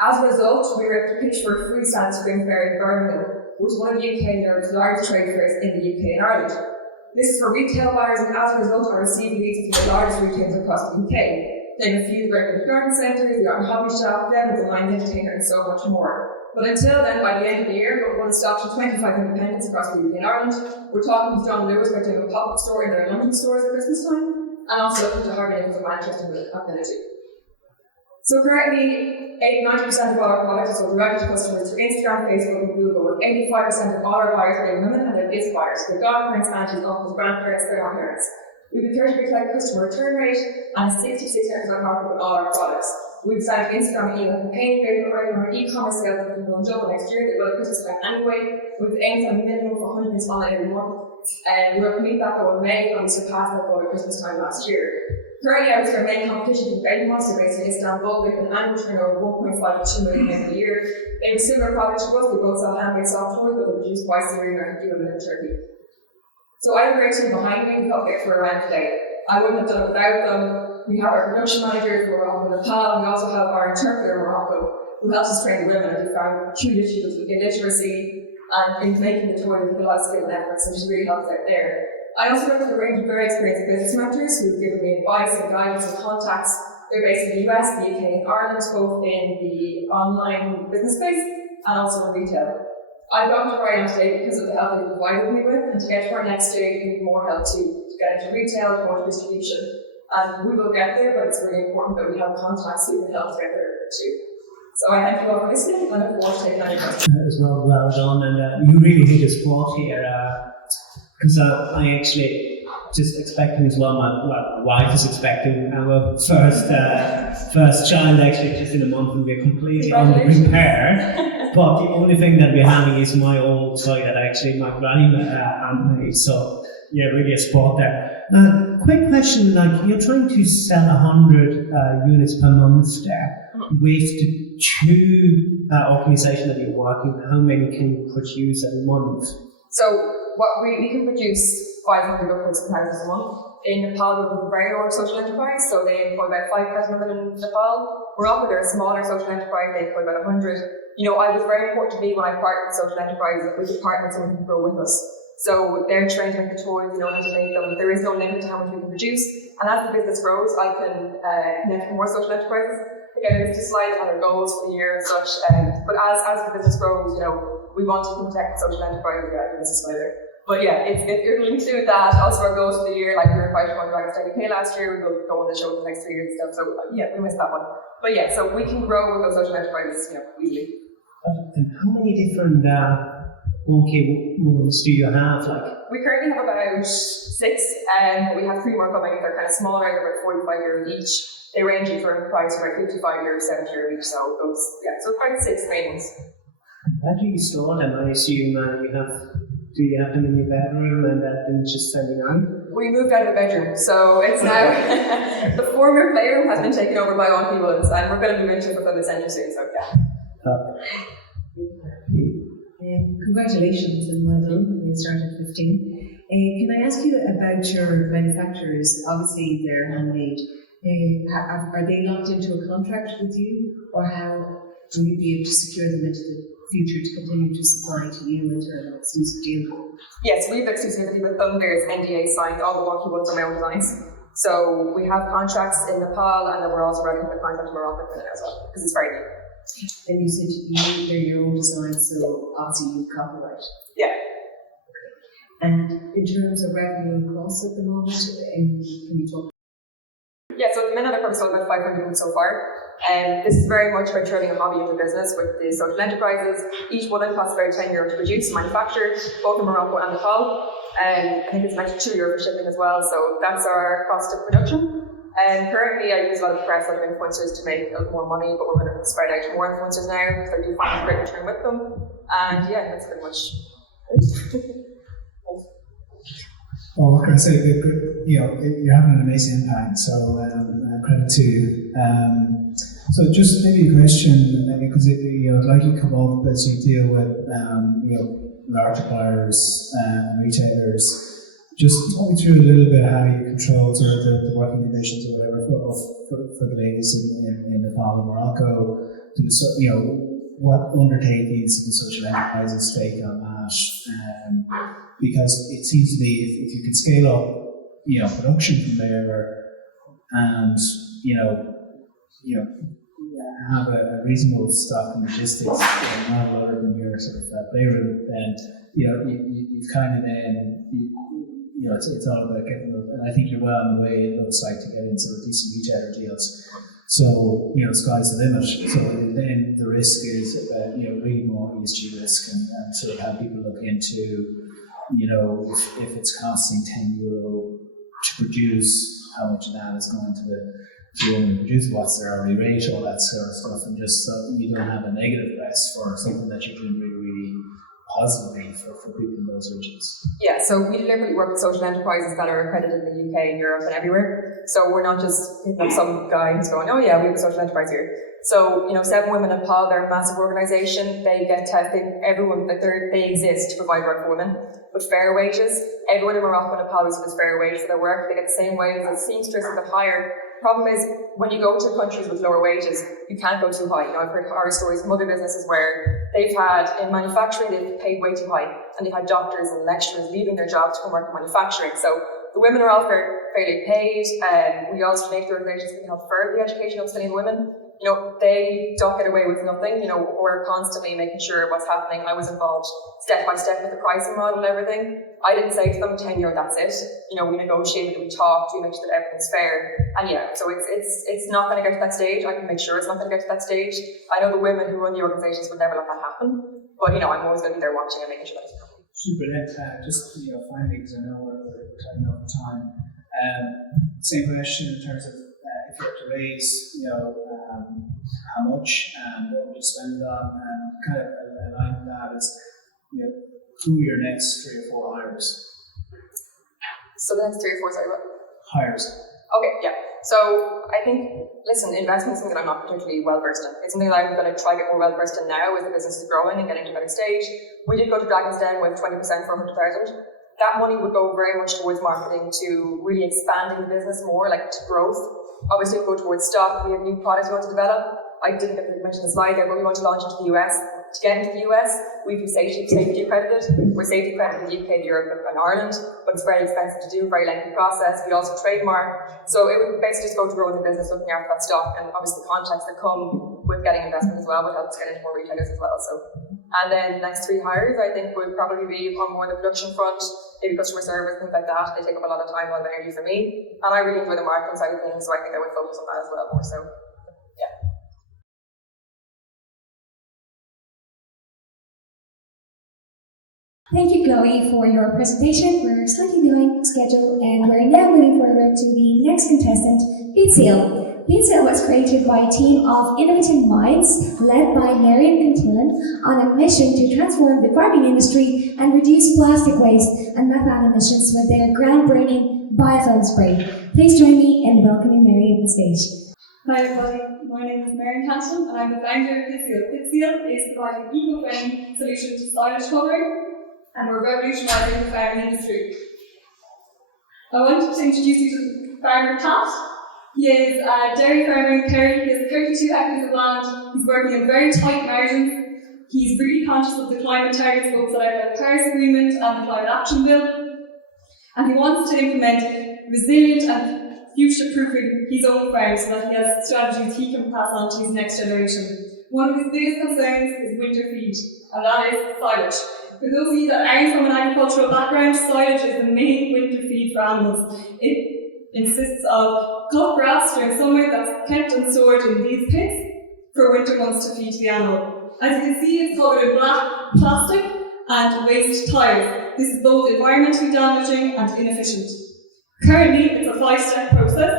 As a result, we were able to pitch for a free stand Spring Fair in Birmingham, which is one of the UK and Europe's largest trade fairs in the UK and Ireland. This is for retail buyers, and as a result, I received leads from the largest retailers across the UK. They refused regular garden centres, the art and hobby shop, Devon's online entertainer, and so much more. But until then, by the end of the year, we're going to stock to 25 independents across the UK and Ireland. We're talking to John Lewis about doing a pop-up store in their London stores at Christmas time, and also looking to hire neighbours of Manchester with affinity. So currently, 80-90% of all our products are sold direct to customers through Instagram, Facebook, and Google, with 85% of all our buyers being women and their biz buyers, their godparents, aunties, uncles, grandparents, grandparents. We have a 30% customer return rate and a 66% markup on all our products. We've decided Instagram and email campaign favorite right on our e-commerce sales that will double next year. They will at Christmas time anyway. We've aimed at a minimum of 100 online every month. And we'll meet that goal in May, and we surpassed that goal at Christmas time last year. Currently, I was our main competition in Baby Monster based in Istanbul with an annual turnover of 1.5 to 2 million every year. They have a similar product to us. They both sell handmade soft toys, but they're produced by Syria and Cuba in Turkey. So I have a great team behind me who helped get for around today. I wouldn't have done it without them. We have our production managers who are Morocco and Nepal. We also have our interpreter in Morocco who helps us train the women and we found huge issues with illiteracy and in making the toy with a lot of skill and effort, so she's really helped out there. I also work with a range of very experienced business mentors who've given me advice and guidance and contacts. They're based in the US, the UK and Ireland, both in the online business space and also in retail. I've gotten to where I am today because of the help they've provided me with, and to get to our next stage we need more help to get into retail, to more distribution. And we will get there, but it's really important that we have contacts who can help us get there too. So I thank you all for listening and I look forward to taking any questions. Well done, and you really hit a spot here. Because I actually just expecting as well. My wife is expecting our first child actually just in a month, and we're completely unprepared. But the only thing that we're having is my old toy that actually my granny handmade. So yeah, really a spot there. Quick question: like you're trying to sell 100 units per month there. With the two organisations that you're working, how many can you produce a month? So what we can produce 500 upwards of thousands a month. In Nepal, we're a very large social enterprise, so they employ about 5,000 women in Nepal. Morocco, they're a smaller social enterprise, they employ about 100. You know, it was very important to me when I partnered with social enterprise that we could partner with someone who can grow with us. So they're trained to make the toys, they know how to make them. There is no limit to how much we can produce. And as the business grows, I can connect with more social enterprises. Again, it's just slide on our goals for the year and such. But as the business grows, you know, we want to protect social enterprises, business either. But yeah, it links to that. Also, our goals for the year, like we were invited on Dragon's Den UK last year, we will go on the show for the next 3 years and stuff. So yeah, we missed that one. But yeah, so we can grow with those social enterprises, you know, easily. And how many different okay ones do you have? Like we currently have about 6, but we have 3 more coming. They're kind of smaller. They're about €45 each. They range from price from about €55, €70 each. So those, yeah, so about 6 main ones. How do you store them? I assume do you have them in your bedroom and then just sending out? We moved out of the bedroom, so it's now the former playroom has been taken over by Wonky Woods, and we're going to move into the fulfillment centre soon. So yeah. Congratulations and well done. You started at 15. Can I ask you about your manufacturers? Obviously, they're handmade. Are they locked into a contract with you, or how will you be able to secure them into the future to continue to supply to you into an exclusive deal? Yes, we have exclusivity with them. There's NDA signed. All the wonky ones are my own designs. So we have contracts in Nepal, and then we're also writing the contract in Morocco as well, because it's very new. And you said they're your own designs, so obviously you copyright. Yeah. And in terms of revenue and costs at the moment, can you talk? Yeah, so at the minute I've probably sold about 500 books so far. This is very much about turning a hobby into business with the social enterprises. Each one costs about €10 to produce and manufacture, both in Morocco and Nepal. I think it's about €2 for shipping as well, so that's our cost of production. Currently I use a lot of press, a lot of influencers to make a little more money, but we're going to spread out to more influencers now because I do find a great return with them. And yeah, that's pretty much it. Well, what can I say? You're having an amazing impact, so credit to you. So just maybe a question, because I'd like to come up as you deal with larger buyers and retailers. Just talk me through a little bit how you control sort of the working conditions or whatever for the ladies in Nepal and Morocco. What undertakings do the social enterprises take on that? Because it seems to be if you can scale up, production from there, and have a reasonable stock and logistics model other than your sort of playroom, then you've kind of then it's all about getting those. And I think you're well on the way. It looks like to get in sort of decent retailer deals. So sky's the limit. So then the risk is about really more ESG risk and sort of how people look into if it's costing €10 to produce, how much of that is going to the woman who produces, what's their hourly rate, all that sort of stuff, and just so you don't have a negative press for something that you're doing really, really positively for people in those regions. Yeah, so we deliberately work with social enterprises that are accredited in the UK, Europe, and everywhere. So we're not just hitting up some guy who's going, oh yeah, we have a social enterprise here. So, 7 Women in Nepal, they're a massive organisation. They get tested, everyone, they exist to provide work for women with fair wages. Everyone in Morocco and Nepal receives fair wage for their work. They get the same wages as seamstress, a bit higher. Problem is, when you go to countries with lower wages, you can't go too high. I've heard horror stories from other businesses where they've had, in manufacturing, they've paid way too high, and they've had doctors and lecturers leaving their jobs to come work in manufacturing. So the women are all fairly paid, and we also make the organisations can help further the education of upskilling women. They don't get away with nothing. We're constantly making sure what's happening. I was involved step by step with the pricing model and everything. I didn't say to them, €10, that's it. We negotiated, we talked, we make sure that everything's fair. And so it's not going to get to that stage. I can make sure it's not going to get to that stage. I know the women who run the organisations would never let that happen. But, I'm always going to be there watching and making sure that it's happening. Super. Just, finally, because I know we're tight enough time. Same question in terms of if you have to raise, how much and what would you spend it on, and kind of aligned to that is, who are your next 3 or 4 hires? So the next 3 or 4, sorry, what? Hires. Okay, yeah. So I think, investment is something that I'm not particularly well versed in. It's something that I'm going to try to get more well versed in now as the business is growing and getting to a better stage. We did go to Dragon's Den with 20% for 100,000. That money would go very much towards marketing, to really expanding the business more, like to growth. Obviously, we go towards stock. We have new products we want to develop. I didn't get to mention the slide there, but we want to launch into the US. To get into the US, we've been safety accredited. We're safety accredited in the UK, Europe, and Ireland, but it's very expensive to do, very lengthy process. We also trademark. So it would basically just go to growing the business, looking after that stock, and obviously the contacts that come with getting investment as well would help us get into more retailers as well. And then the next 3 hires, I think, would probably be on more the production front, maybe customer service, things like that. They take up a lot of time, a lot of energy for me. And I really enjoy the marketing side of things, so I think I would focus on that as well more so. Yeah. Thank you, Chloe, for your presentation. We're slightly behind schedule, and we're now moving forward to the next contestant, Beat Seal. Beat Seal was created by a team of innovative minds led by Marion Cantillan on a mission to transform the farming industry and reduce plastic waste and methane emissions with their groundbreaking biofoam spray. Please join me in welcoming Marion to the stage. Hi everybody, my name is Marion Cantillan and I'm the founder of Pitseal. Pitseal is providing eco-friendly solutions to stylish colouring, and we're revolutionising the farming industry. I wanted to introduce you to Farmer Tat. He is a dairy farmer in Kerry. He has 32 hectares of land. He's working in very tight margins. He's really conscious of the climate targets, both set out by the Paris Agreement and the Climate Action Bill. And he wants to implement resilient and future-proofing his own farm so that he has strategies he can pass on to his next generation. One of his biggest concerns is winter feed, and that is silage. For those of you that aren't from an agricultural background, silage is the main winter feed for animals. It consists of cut grass during summer that's kept and stored in these pits for winter months to feed the animal. As you can see, it's covered in black plastic and waste tires. This is both environmentally damaging and inefficient. Currently, it's a 5-step process.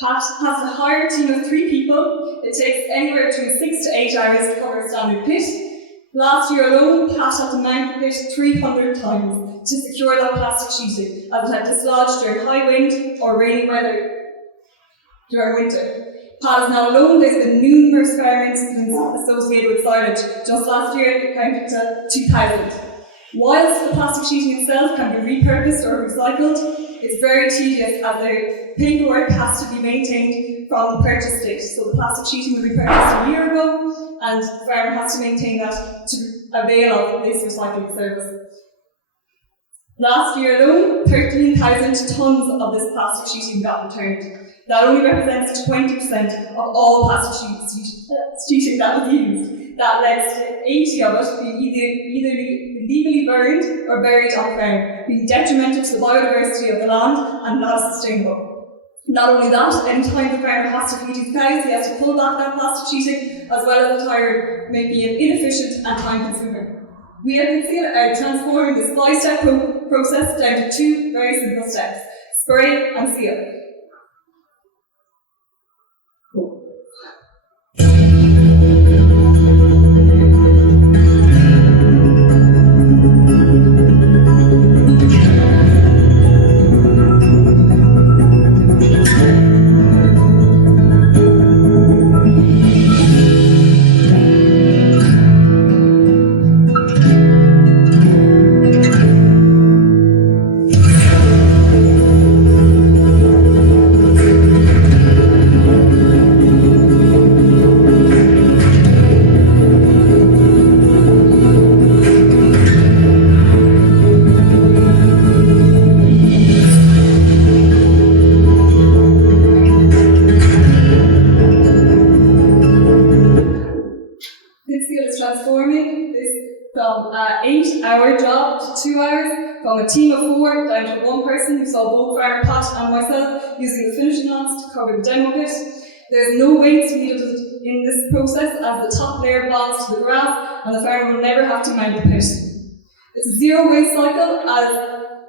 Pat has to hire a team of 3 people. It takes anywhere between 6 to 8 hours to cover a standard pit. Last year alone, Pat had to mount the pit 300 times to secure that plastic sheeting, as it had dislodged during high wind or rainy weather during winter. Pat is not alone. There's been numerous fire incidents associated with silage. Just last year, it counted to 2,000. Whilst the plastic sheeting itself can be repurposed or recycled, it's very tedious as the paperwork has to be maintained from the purchase date. So the plastic sheeting was repurposed a year ago, and the farmer has to maintain that to avail of this recycling service. Last year alone, 13,000 tonnes of this plastic sheeting got returned. That only represents 20% of all plastic sheeting that was used. That led to 80 of it being either illegally burned or buried on farm, being detrimental to the biodiversity of the land and not sustainable. Not only that, any time the farmer has to feed his cows, he has to pull back that plastic sheeting, as well as the tire, making it inefficient and time-consuming. We have been transforming this 5-step process down to 2 very simple steps: spray and seal. From an 8-hour job to 2 hours, from a team of 4 down to 1 person who saw both Farmer Pat and myself using the finishing lance to cover the demo pit. There's no waste needed in this process, as the top layer bonds to the grass and the farmer will never have to mount the pit. It's a zero waste cycle, as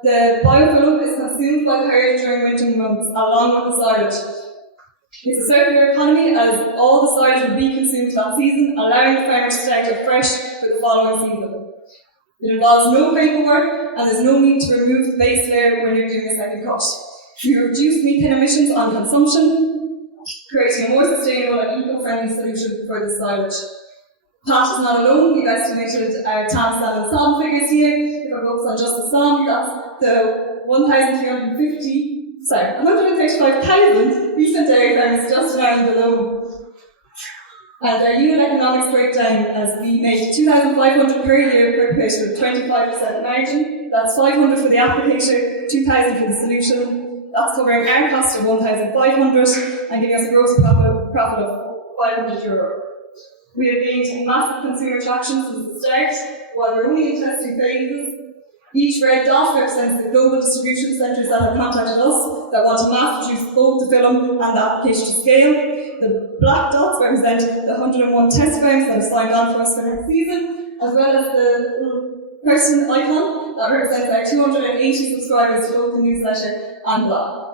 the biofilm is consumed by the herd during winter months along with the silage. It's a circular economy, as all the silage will be consumed that season, allowing the farmer to start it fresh for the following season. It involves no paperwork, and there's no need to remove the base layer when you're doing a second cut. We reduce methane emissions on consumption, creating a more sustainable and eco-friendly solution for the silage. Pat is not alone. We've estimated our TAM, SAM and SOM figures here. If I focus on just the SOM, that's the 135,000 recent dairy farmers just around below. And our unit economics breakdown as we make 2,500 per year per pit with 25% margin. That's 500 for the applicator, 2,000 for the solution. That's covering our cost of 1,500 and giving us a gross profit of €500. We have gained massive consumer traction since the start, while we're only in testing phases. Each red dot represents the global distribution centres that have contacted us that want to mass produce both the film and the application to scale. The black dots represent the 101 test farms that have signed on for us for next season, as well as the little person icon that represents our 280 subscribers to both the newsletter and blog.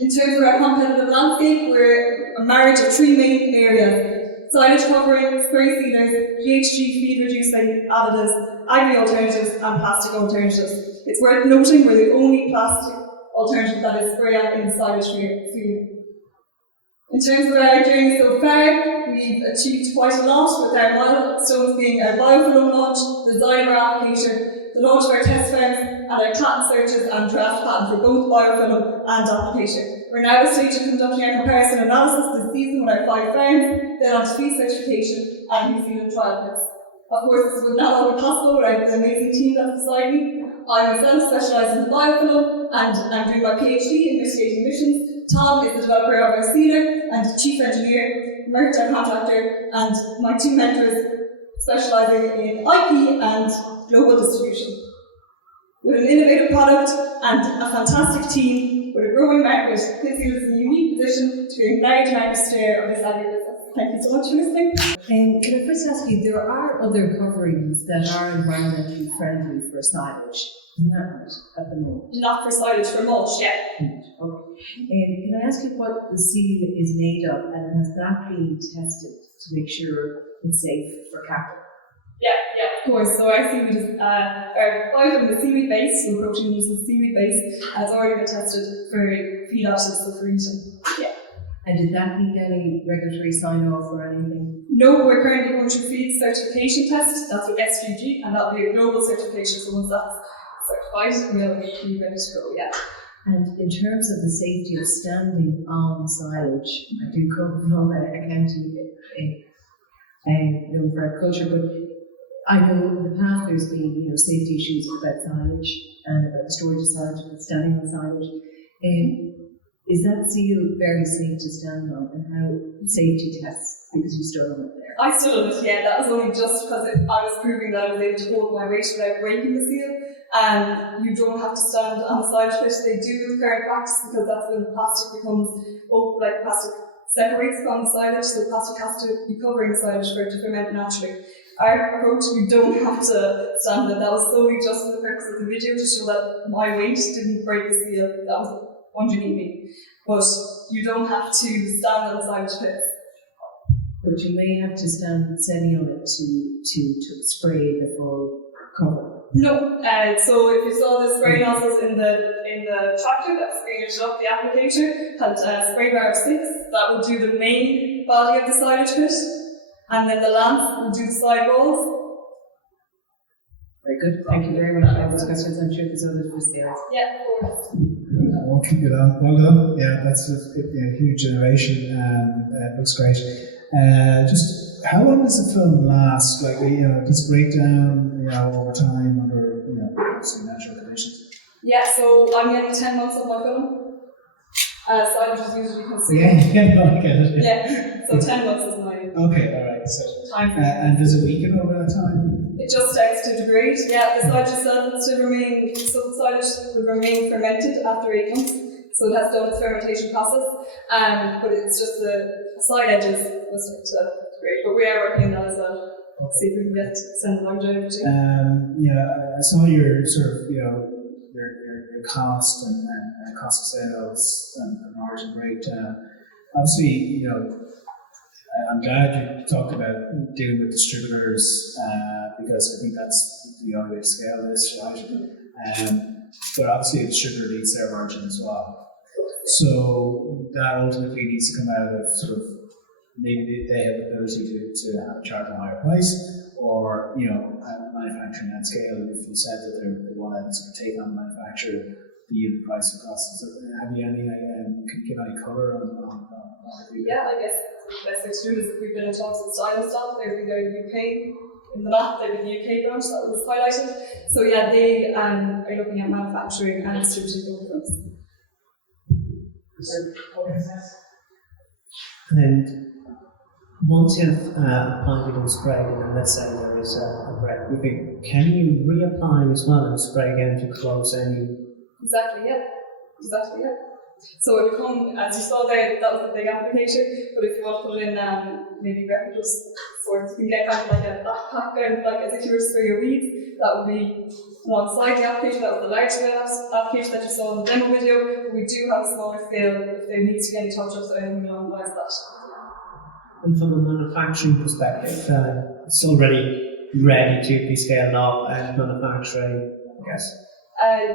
In terms of our competitive landscape, we're a marriage of 3 main areas: silage covering, spray sealers, GHG feed reducing additives, agri alternatives and plastic alternatives. It's worth noting we're the only plastic alternative that is spray out in silage feed. In terms of our journey so far, we've achieved quite a lot, with our milestones being our biofilm launch, the design of our applicator, the launch of our test farms, and our patent searches and draft patent for both biofilm and application. We're now at a stage of conducting our comparison analysis this season with our 5 farms, then on to feed certification and New Zealand trial pits. Of course, this would not all be possible without the amazing team that's beside me. I myself specialise in biofilm and I'm doing my PhD in mitigating emissions. Tom is the developer of our sealer and chief engineer, Mert, our contractor, and my 2 mentors specialising in IP and global distribution. With an innovative product and a fantastic team with a growing market, this is a unique position to be a large market share of this agribusiness. Thank you so much for listening. Can I first ask you, there are other coverings that are environmentally friendly for silage, isn't that right, at the moment? Not for silage, for mulch, yeah. Okay. Can I ask you what the seal is made of, and has that been tested to make sure it's safe for cattle? Yeah, of course. So our seaweed is, our biofilm is seaweed based, so the protein uses seaweed base, and it's already been tested for feed options, so for eating. Yeah. And did that need any regulatory sign-off or anything? No, we're currently going through feed certification test, that's with SGG, and that'll be a global certification, so once that's certified, we'll be ready to go, yeah. And in terms of the safety of standing on silage, I do come from a county for agriculture, but I know in the past there's been safety issues about silage and about the storage of silage and standing on silage. Is that seal very safe to stand on, and how safety tests, because you stood on it there? I stood on it, yeah, that was only just because I was proving that I was able to hold my weight without breaking the seal. And you don't have to stand on the silage pit. They do with current practice because that's when plastic becomes plastic separates from the silage, so plastic has to be covering the silage for it to ferment naturally. Our approach, you don't have to stand on it. That was solely just for the purpose of the video to show that my weight didn't break the seal. That was underneath me. But you don't have to stand on the silage pits. But you may have to stand steady on it to spray the full cover. No, so if you saw the spray nozzles in the tractor that sprayed up the applicator, had a spray bar of 6, that would do the main body of the silage pit, and then the lamps will do the side walls. Very good. Thank you very much for those questions. I'm sure there's others for sales. Yeah, of course. I'll keep it on. Well done. Yeah, that's a huge innovation, and it looks great. Just how long does the film last? Like, does it break down, over time under, obviously natural conditions? Yeah, so I'm getting 10 months of my film. Silage is usually consumed. I get it. Yeah, so 10 months is my Okay, all right. So, time. and does it weaken over that time? It just starts to degrade. Yeah, the silage itself will still remain, so the silage will remain fermented after 8 months. So it has done its fermentation process, but it's just the side edges will start to degrade. But we are working on that as well. See if we can get extended longevity. I saw your sort of, your cost and cost of sales and margin breakdown. Obviously, I'm glad you talked about dealing with distributors because I think that's the only way to scale this, right? But obviously, a distributor needs their margin as well. So that ultimately needs to come out of sort of maybe they have the ability to charge a higher price, or manufacturing at scale. If you said that they want to sort of take on manufacture the unit price and costs, have you any can you give any color on what you do? Yeah, I guess the best way to do it is that we've been in talks with Style Stop. They're the UK in the map. They're the UK branch that was highlighted. So yeah, they are looking at manufacturing and distributing both of them. And once you've applied and sprayed, and let's say there is a break, can you reapply as well and spray again to close any? Exactly, yeah. So it will come, as you saw there, that was a big application, but if you want to put in maybe replicas, sorts, you can get kind of like a backpack, like as if you were to spray your weeds, that would be alongside the application. That was the large scale application that you saw in the demo video. We do have a smaller scale if there needs to be any touch-ups or anything along the lines of that. And from a manufacturing perspective, it's already ready to be scaled up and manufacturing, I guess.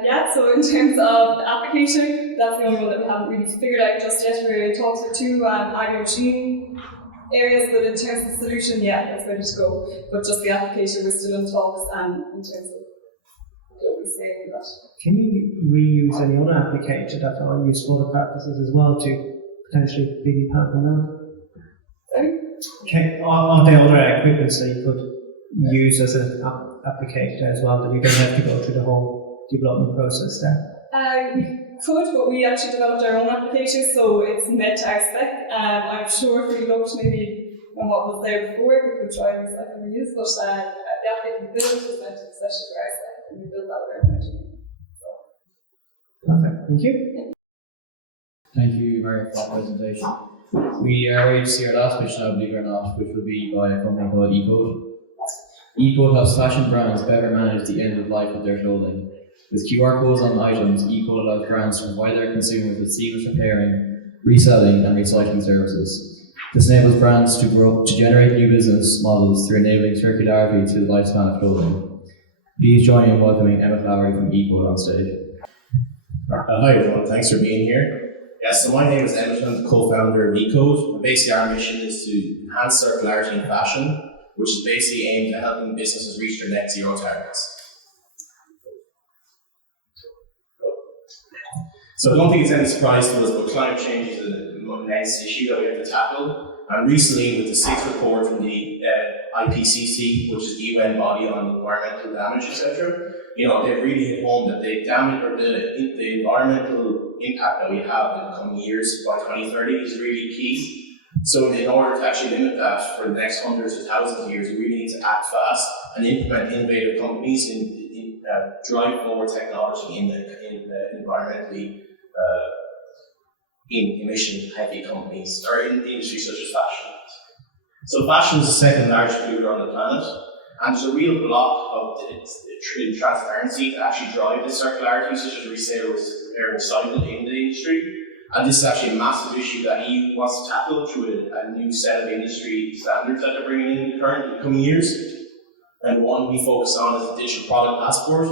Yeah, so in terms of the application, that's the only one that we haven't really figured out just yet. We're in talks with 2 agri-machine areas, but in terms of the solution, yeah, it's ready to go. But just the application, we're still in talks in terms of we say for that. Can you reuse any other application that are used for other purposes as well to potentially piggyback on that? Sorry? Are there other equipments that you could use as an application as well, that you don't have to go through the whole development process there? We could, but we actually developed our own application, so it's meant to our spec. I'm sure if we looked maybe on what was there before, we could try and recycle and reuse, but the application we built was meant to be especially for our spec, and we built that with our engineering. Perfect, thank you. Thank you, Mary, for that presentation. We are ready to see our last pitch now, believe it or not, which will be by a company called eCode. eCode helps fashion brands better manage the end of life of their clothing. With QR codes on items, eCode allows brands to provide their consumers with seamless repairing, reselling, and recycling services. This enables brands to grow, to generate new business models through enabling circularity through the lifespan of clothing. Please join me in welcoming Emma Flowery from eCode on stage. Hi everyone, thanks for being here. Yeah, so my name is Emmett, I'm the co-founder of eCode, and basically our mission is to enhance circularity in fashion, which is basically aimed at helping businesses reach their net zero targets. So I don't think it's any surprise to us, but climate change is an immense issue that we have to tackle. And recently, with the sixth report from the IPCC, which is the UN body on environmental damage, etc., they've really hit home that the damage or the environmental impact that we have in the coming years by 2030 is really key. So in order to actually limit that for the next hundreds of thousands of years, we really need to act fast and implement innovative companies and drive forward technology in environmentally in emission-heavy companies or in industries such as fashion. So fashion is the second largest polluter on the planet, and there's a real block of transparency to actually drive this circularity, such as resale, repair, and recycle in the industry. And this is actually a massive issue that EU wants to tackle through a new set of industry standards that they're bringing in the coming years. And one we focus on is the digital product passport,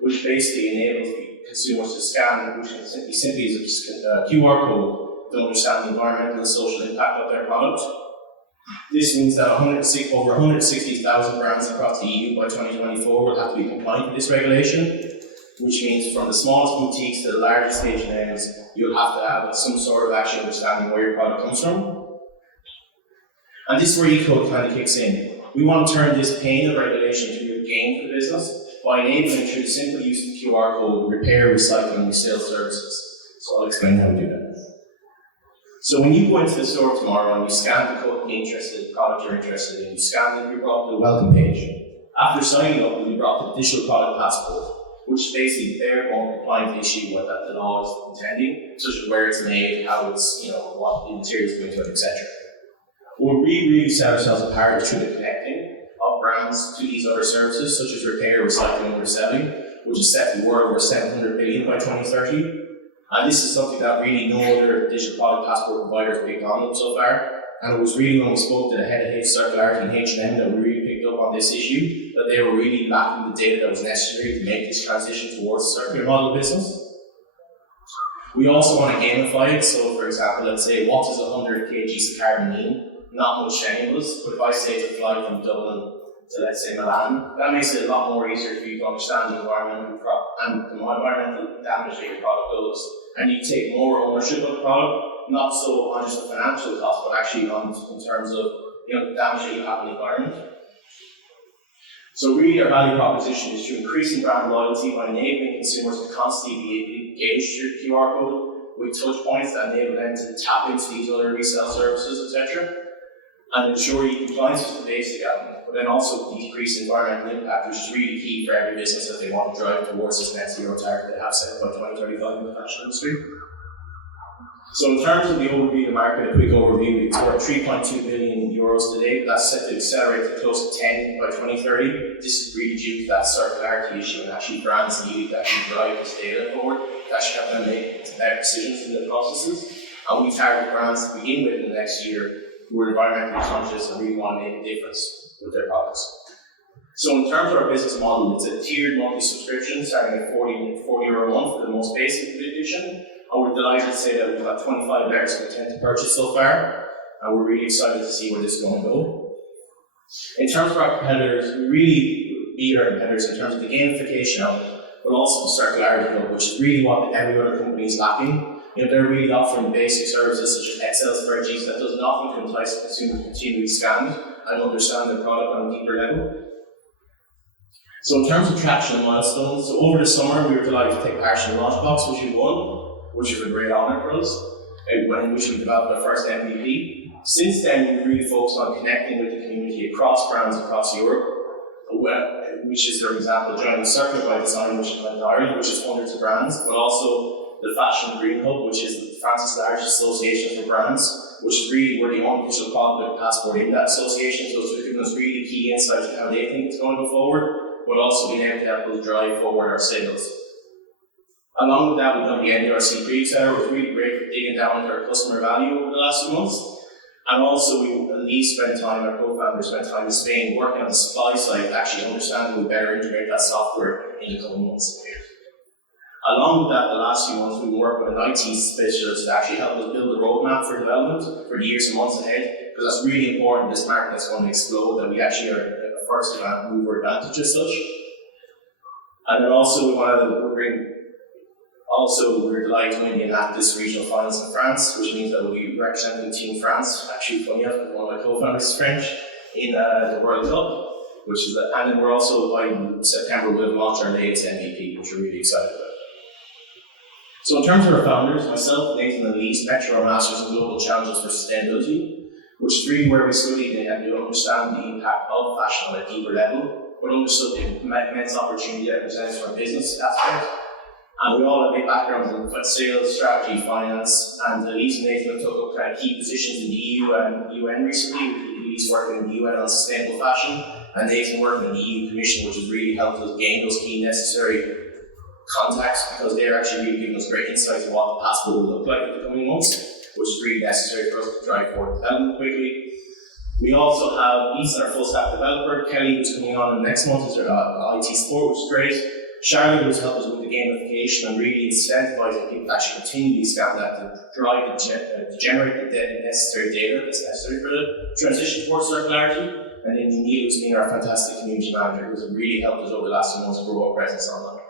which basically enables consumers to scan, which can simply is a QR code to understand the environmental and social impact of their product. This means that over 160,000 brands across the EU by 2024 will have to be compliant with this regulation, which means from the smallest boutiques to the largest H&Ms, you'll have to have some sort of actual understanding where your product comes from. And this is where eCode kind of kicks in. We want to turn this pain of regulation into a gain for the business by enabling through the simple use of the QR code, repair, recycle, and resale services. So I'll explain how we do that. So when you go into the store tomorrow and you scan the product you're interested in, you scan it, you're brought to the welcome page. After signing up, you'll be brought to the digital product passport, which is basically their own compliant issue what that the law is intending, such as where it's made, how it's, what the materials go into it, etc. Where we really set ourselves apart is through the connecting of brands to these other services, such as repair, recycling, and reselling, which is set to be worth over 700 billion by 2030. And this is something that really no other digital product passport provider has picked on so far. And it was really when we spoke to the head of circularity in H&M that we really picked up on this issue, that they were really lacking the data that was necessary to make this transition towards a circular model business. We also want to gamify it. So, for example, let's say, what does 100 kgs of carbon mean? Not much to any of us, but if I say to fly from Dublin to, let's say, Milan, that makes it a lot more easier for you to understand the environmental damage that your product does. And you take more ownership of the product, not so on just the financial cost, but actually in terms of the damage that you have on the environment. So really our value proposition is to increase brand loyalty by enabling consumers to constantly be engaged through the QR code with touch points that enable them to tap into these other resale services, etc. And ensure compliance with the basic element, but then also decrease environmental impact, which is really key for every business that they want to drive towards this net zero target they have set by 2035 in the fashion industry. So in terms of the overview of the market, a quick overview, it's worth 3.2 billion euros today, but that's set to accelerate to close to 10 by 2030. This is really due to that circularity issue and actually brands needing to actually drive this data forward, to actually have them make better decisions in the processes. And we target brands to begin with in the next year who are environmentally conscious and really want to make a difference with their products. So in terms of our business model, it's a tiered monthly subscription starting at €40 a month for the most basic edition. And we're delighted to say that we've got 25 letters of intent to purchase so far, and we're really excited to see where this is going to go. In terms of our competitors, we really beat our competitors in terms of the gamification element but also the circularity hub, which is really what every other company is lacking. They're really offering basic services such as Excel spreadsheets that does nothing to entice the consumer to continually scan and understand their product on a deeper level. So in terms of traction and milestones, so over the summer we were delighted to take part in the Launchbox, which we won, which was a great honour for us, in which we developed our first MVP. Since then, we've really focused on connecting with the community across brands across Europe, which is, for example, joining Circular by Design, which is in Ireland, which is hundreds of brands, but also the Fashion Green Hub, which is France's largest association for brands, which is really we're the only official product passport in that association, so it's giving us really key insights on how they think it's going to go forward, but also being able to help us drive forward our sales. Along with that, we've done the NDRC Creative Center, which was really great for digging down into our customer value over the last few months. And also, our co-founders spent time in Spain working on the supply side to actually understand how we better integrate that software in the coming months. Along with that, the last few months, we've been working with an IT specialist to actually help us build a roadmap for development for the years and months ahead, because that's really important in this market that's going to explode, that we actually are a first mover advantage as such. And then also, we're delighted to win the Enactus Regional Finals in France, which means that we'll be representing Team France. Actually, funny enough, one of my co-founders is French in the World Cup, and then we're also by September we'll launch our latest MVP, which we're really excited about. So in terms of our founders, myself, Nathan, and Lise met through our Masters in Global Challenges for Sustainability, which is really where we studied and understand the impact of fashion on a deeper level, but understood the immense opportunity that presents from a business aspect. And we all have big backgrounds in sales, strategy, finance, and Elise and Nathan took up kind of key positions in the EU and UN recently, with Elise working in the UN on sustainable fashion, and Nathan working in the EU Commission, which has really helped us gain those key necessary contacts, because they're actually really giving us great insights on what the passport will look like in the coming months, which is really necessary for us to drive forward development quickly. We also have Ethan, our full stack developer, Kelly, who's coming on next month as our IT support, which is great. Charlotte, who's helped us with the gamification and really incentivizing people to actually continually scan that to drive to generate the necessary data that's necessary for the transition towards circularity. And then Neil, who's been our fantastic community manager, who's really helped us over the last few months grow our presence online.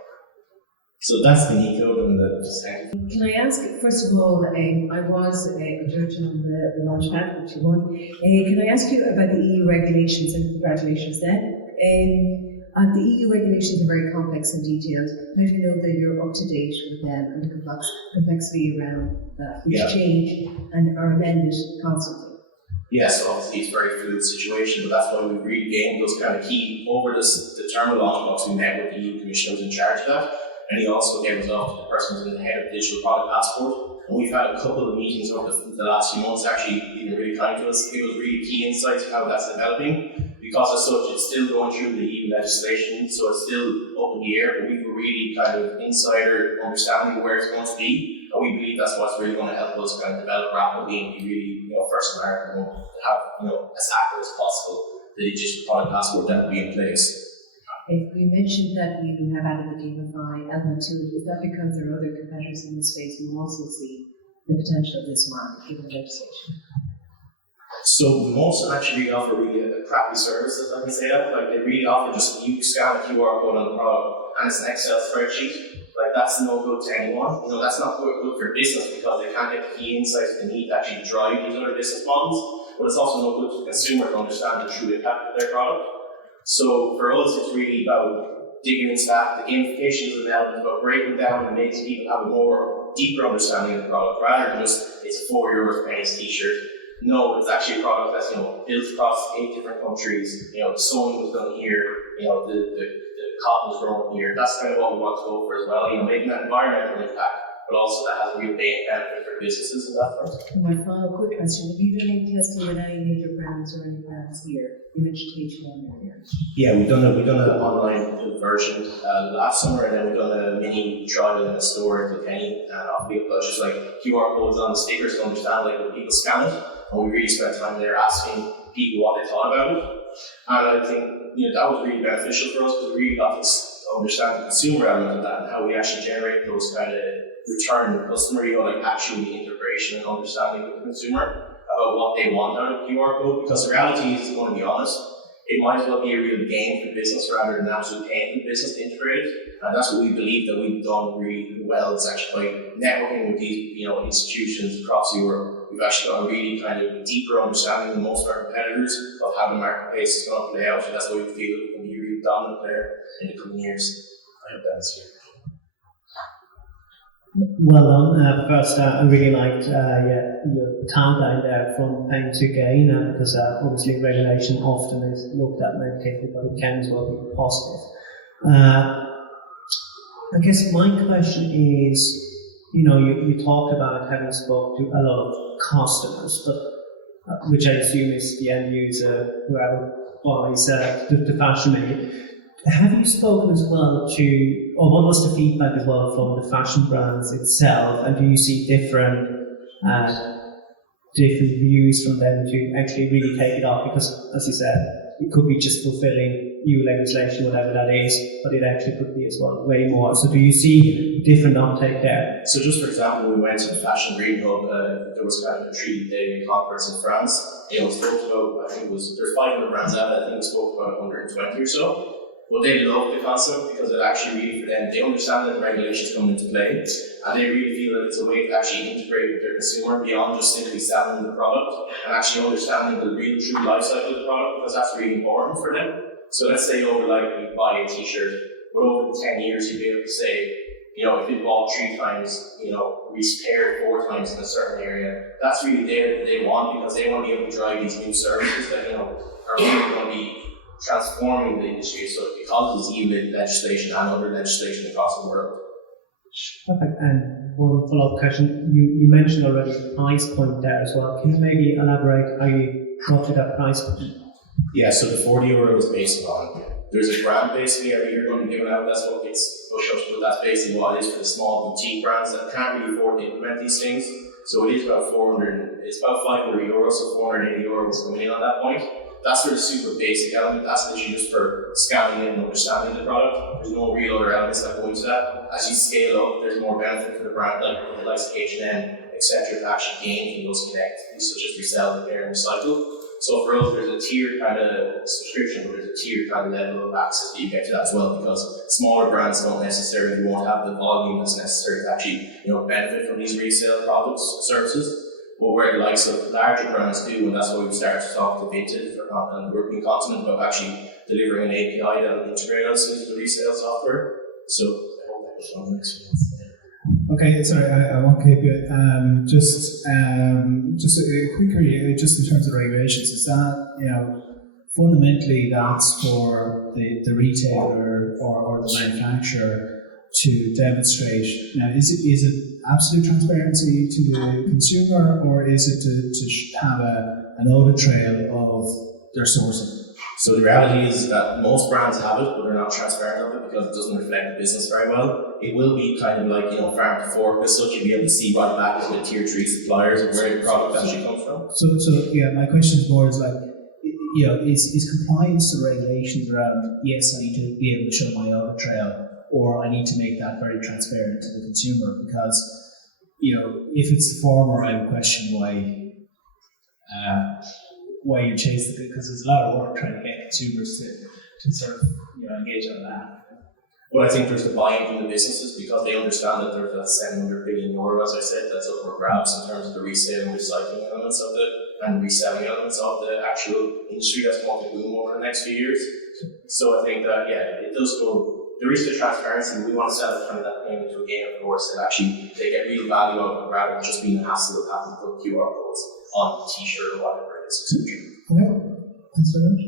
So that's the Nico and the design. Can I ask, first of all, I was a judge on the Launchpad, which you won. Can I ask you about the EU regulations, and congratulations then? The EU regulations are very complex and detailed. How do you know that you're up to date with them and the complexity around that, which change and are amended constantly? Yes, obviously it's a very fluid situation, but that's why we've really gained those kind of key over the term of Launchbox. We met with the EU Commissioner who's in charge of that, and he also gave us off to the person who's in the head of Digital Product Passport. And we've had a couple of meetings over the last few months, actually being really kind to us, give us really key insights of how that's developing. Because as such, it's still going through the EU legislation, so it's still up in the air, but we've a really kind of insider understanding of where it's going to be, and we believe that's what's really going to help us kind of develop rapidly and be really, first in America, to have, as accurate as possible the digital product passport that will be in place. You mentioned that you have added the gamify element to it. Is that because there are other competitors in the space who also see the potential of this market given legislation? So most actually offer really a crappy service, if I can say that. Like they really offer just you scan a QR code on the product and it's an Excel spreadsheet. Like that's no good to anyone. That's not good for business because they can't get the key insights they need to actually drive these other business models. But it's also no good to the consumer to understand the true impact of their product. So for us, it's really about digging into that. The gamification is an element about breaking down and making people have a more deeper understanding of the product rather than just it's €4 paying a t-shirt. No, it's actually a product that's built across 8 different countries. The sewing was done here. The cotton was grown here. That's kind of what we want to go for as well. Making that environmental impact, but also that has a real benefit for businesses in that front. And my final quick question: have you done any testing with any major brands or any brands here? You mentioned H&M earlier. Yeah, we've done an online version last summer, and then we've done a mini trial in a store in Kilkenny, and off the just like QR codes on the stickers to understand when people scan it. And we really spent time there asking people what they thought about it. And I think that was really beneficial for us because we really got to understand the consumer element of that and how we actually generate those kind of return customer, actually integration and understanding with the consumer about what they want out of QR code. Because the reality is, going to be honest, it might as well be a real gain for the business rather than an absolute pain for the business to integrate it. And that's what we believe that we've done really well, is actually by networking with these institutions across Europe. We've actually got a really kind of deeper understanding than most of our competitors of how the marketplace is going to play out, and that's why we feel that we can be a really dominant player in the coming years. I hope that's it. Well done. First, I really liked your tagline there, from pain to gain, because obviously regulation often is looked at negatively, but it can as well be positive. I guess my question is, you talked about having spoke to a lot of customers, but which I assume is the end user, whoever buys the fashion maybe. Have you spoken as well to, or what was the feedback as well from the fashion brands itself, and do you see different views from them to actually really take it up? Because, as you said, it could be just fulfilling EU legislation, whatever that is, but it actually could be as well way more. So do you see different uptake there? So just for example, we went to the Fashion Green Hub, there was kind of a 3-day conference in France. It was spoke about, I think there's 500 brands out, I think it was spoke about 120 or so. But they love the concept because it actually really, for them, they understand that the regulations come into play, and they really feel that it's a way to actually integrate with their consumer beyond just simply selling the product, and actually understanding the real true life cycle of the product, because that's really important for them. So let's say over you buy a t-shirt, but over 10 years you'd be able to say, if you bought 3 times, repaired 4 times in a certain area, that's really there that they want, because they want to be able to drive these new services that, are really going to be transforming the industry, so because it's EU legislation and other legislation across the world. Perfect. And one follow-up question, you mentioned already the price point there as well. Can you maybe elaborate how you got to that price point? Yeah, so the €40 is based on, there's a grant basically every year going to be given out, that's what gets push-ups, but that's basically what it is for the small boutique brands that can't really afford to implement these things. So it is about it's about €500, so €480 is coming in at that point. That's for the super basic element, that's literally just for scanning in and understanding the product. There's no real other elements that go into that. As you scale up, there's more benefit for the brand, like the likes of H&M, etc., to actually gain from those connects, such as resell, repair, and recycle. So for us, there's a tiered kind of subscription, but there's a tiered kind of level of access that you get to that as well, because smaller brands won't have the volume that's necessary to actually, benefit from these resale products and services. But where the likes of larger brands do, and that's why we've started to talk to Vinted and the European continent about actually delivering an API that will integrate us into the resale software. So I hope that was one experience. Okay, sorry, I won't keep you. Just quickly, just in terms of regulations, is that, fundamentally that's for the retailer or the manufacturer to demonstrate. Now, is it absolute transparency to the consumer, or is it to have an audit trail of their sourcing? So the reality is that most brands have it, but they're not transparent of it because it doesn't reflect the business very well. It will be kind of like, farm to fork as such. You'll be able to see right back to the tier 3 suppliers of where the product actually comes from. So yeah, my question is more is compliance to regulations around, yes, I need to be able to show my audit trail, or I need to make that very transparent to the consumer, because, if it's the former, I would question why you chase it, because there's a lot of work trying to get consumers to sort of engage on that. But I think there's the buy-in from the businesses, because they understand that there's that €700 billion, as I said, that's up for grabs in terms of the resale and recycling elements of and reselling elements of the actual industry that's going to boom over the next few years. So I think that, it does go. There is the transparency. We want to sell it kind of that payment to a gain, of course, that actually they get real value out of it rather than just being a hassle of having to put QR codes on the t-shirt or whatever it is, etc. Okay, thanks very much.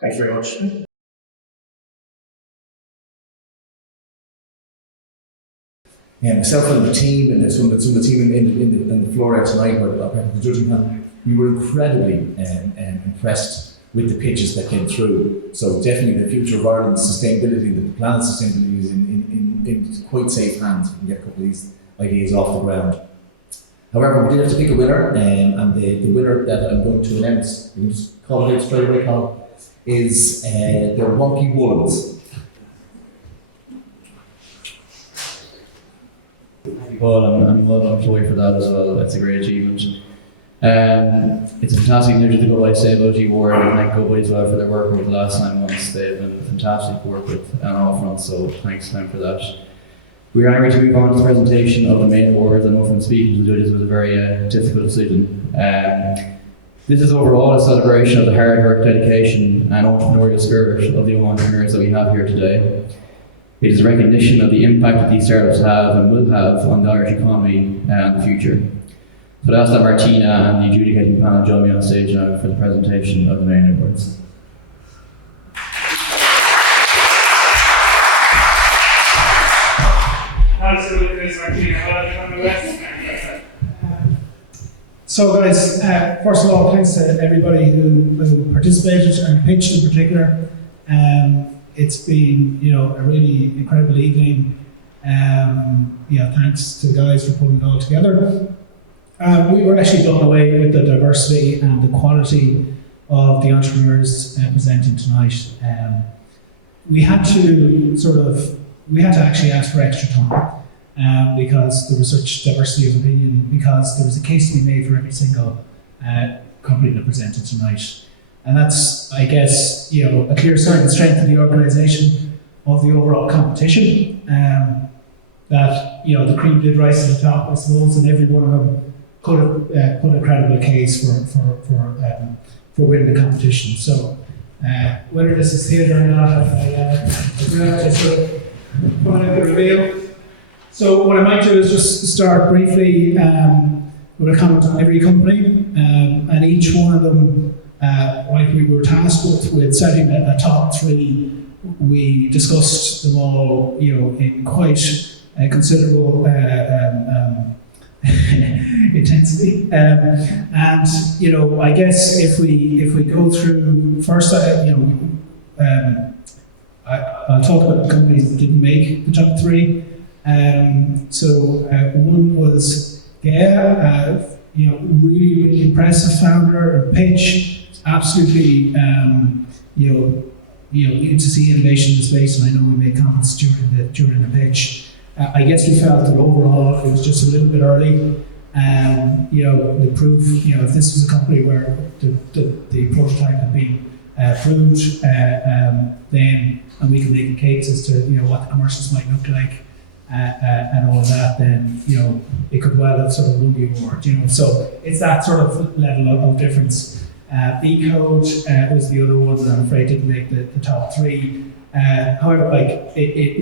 Thank you very much. Myself and the team, and some of the team in the floor out tonight, or the judging panel, we were incredibly impressed with the pitches that came through. So definitely the future of Ireland's sustainability, the planet's sustainability is in quite safe hands. We can get a couple of these ideas off the ground. However, we did have to pick a winner, and the winner that I'm going to announce, we can just call it out straight away, Colin, is the Wonky Woollens. Well, I'm well employed for that as well. That's a great achievement. It's a fantastic initiative, the Go By Sustainability Award, and thank Go By as well for their work over the last 9 months. They've been fantastic to work with on all fronts, so thanks to them for that. We are ready to move on to the presentation of the main awards. I know from speaking to the judges it was a very difficult decision. This is overall a celebration of the hard work, dedication and entrepreneurial spirit of the entrepreneurs that we have here today. It is a recognition of the impact that these startups have and will have on the Irish economy and the future. So I'd ask that Martina and the adjudicating panel join me on stage now for the presentation of the main awards. So guys, first of all, thanks to everybody who participated and pitched in particular. It's been, a really incredible evening. Thanks to the guys for putting it all together. We were actually blown away with the diversity and the quality of the entrepreneurs presenting tonight. We had to actually ask for extra time. Because there was such diversity of opinion, because there was a case to be made for every single company that presented tonight. And that's, I guess, a clear sign of the strength of the organisation, of the overall competition, that, the cream did rise to the top, I suppose, and every one of them could have put a credible case for winning the competition. So, whether this is theatre or not, I sort of put out the reveal. So what I might do is just start briefly with a comment on every company, and each one of them, like we were tasked with setting a top 3. We discussed them all, in quite considerable intensity, and I guess if we go through first, I'll talk about the companies that didn't make the top 3. One was Gaia, really, really impressive founder and pitch, absolutely, you to see innovation in the space, and I know we made comments during the pitch. I guess we felt that overall it was just a little bit early. The proof, if this was a company where the prototype had been proved, then, and we could make a case as to what the commercials might look like. And all of that, then it could well have sort of won the award. So it's that sort of level of difference. E-Code was the other one that I'm afraid didn't make the top 3. However,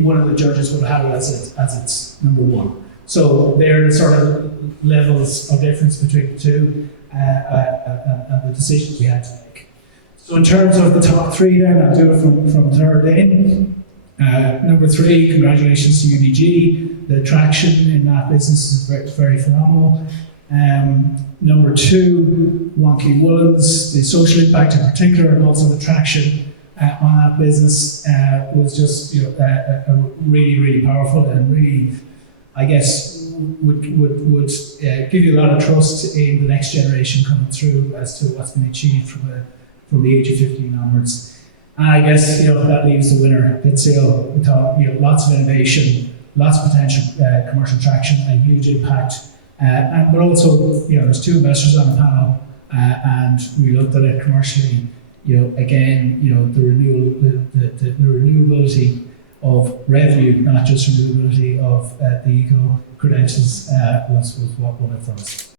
one of the judges would have had it as its number 1. So they're the sort of levels of difference between the two, and the decisions we had to make. So in terms of the top 3, then I'll do it from third in. Number 3, congratulations to UDG. The traction in that business is very, very phenomenal. Number 2, Wonky Woolens. The social impact in particular, and also the traction on that business was just really, really powerful, and really, I guess, would give you a lot of trust in the next generation coming through as to what's been achieved from the age of 15 onwards. And I guess that leaves the winner. Pitsail, we thought lots of innovation, lots of potential commercial traction, and huge impact. But also there's 2 investors on the panel, and we looked at it commercially. Again, the renewability of revenue, not just renewability of the eco credentials, was what won it for us.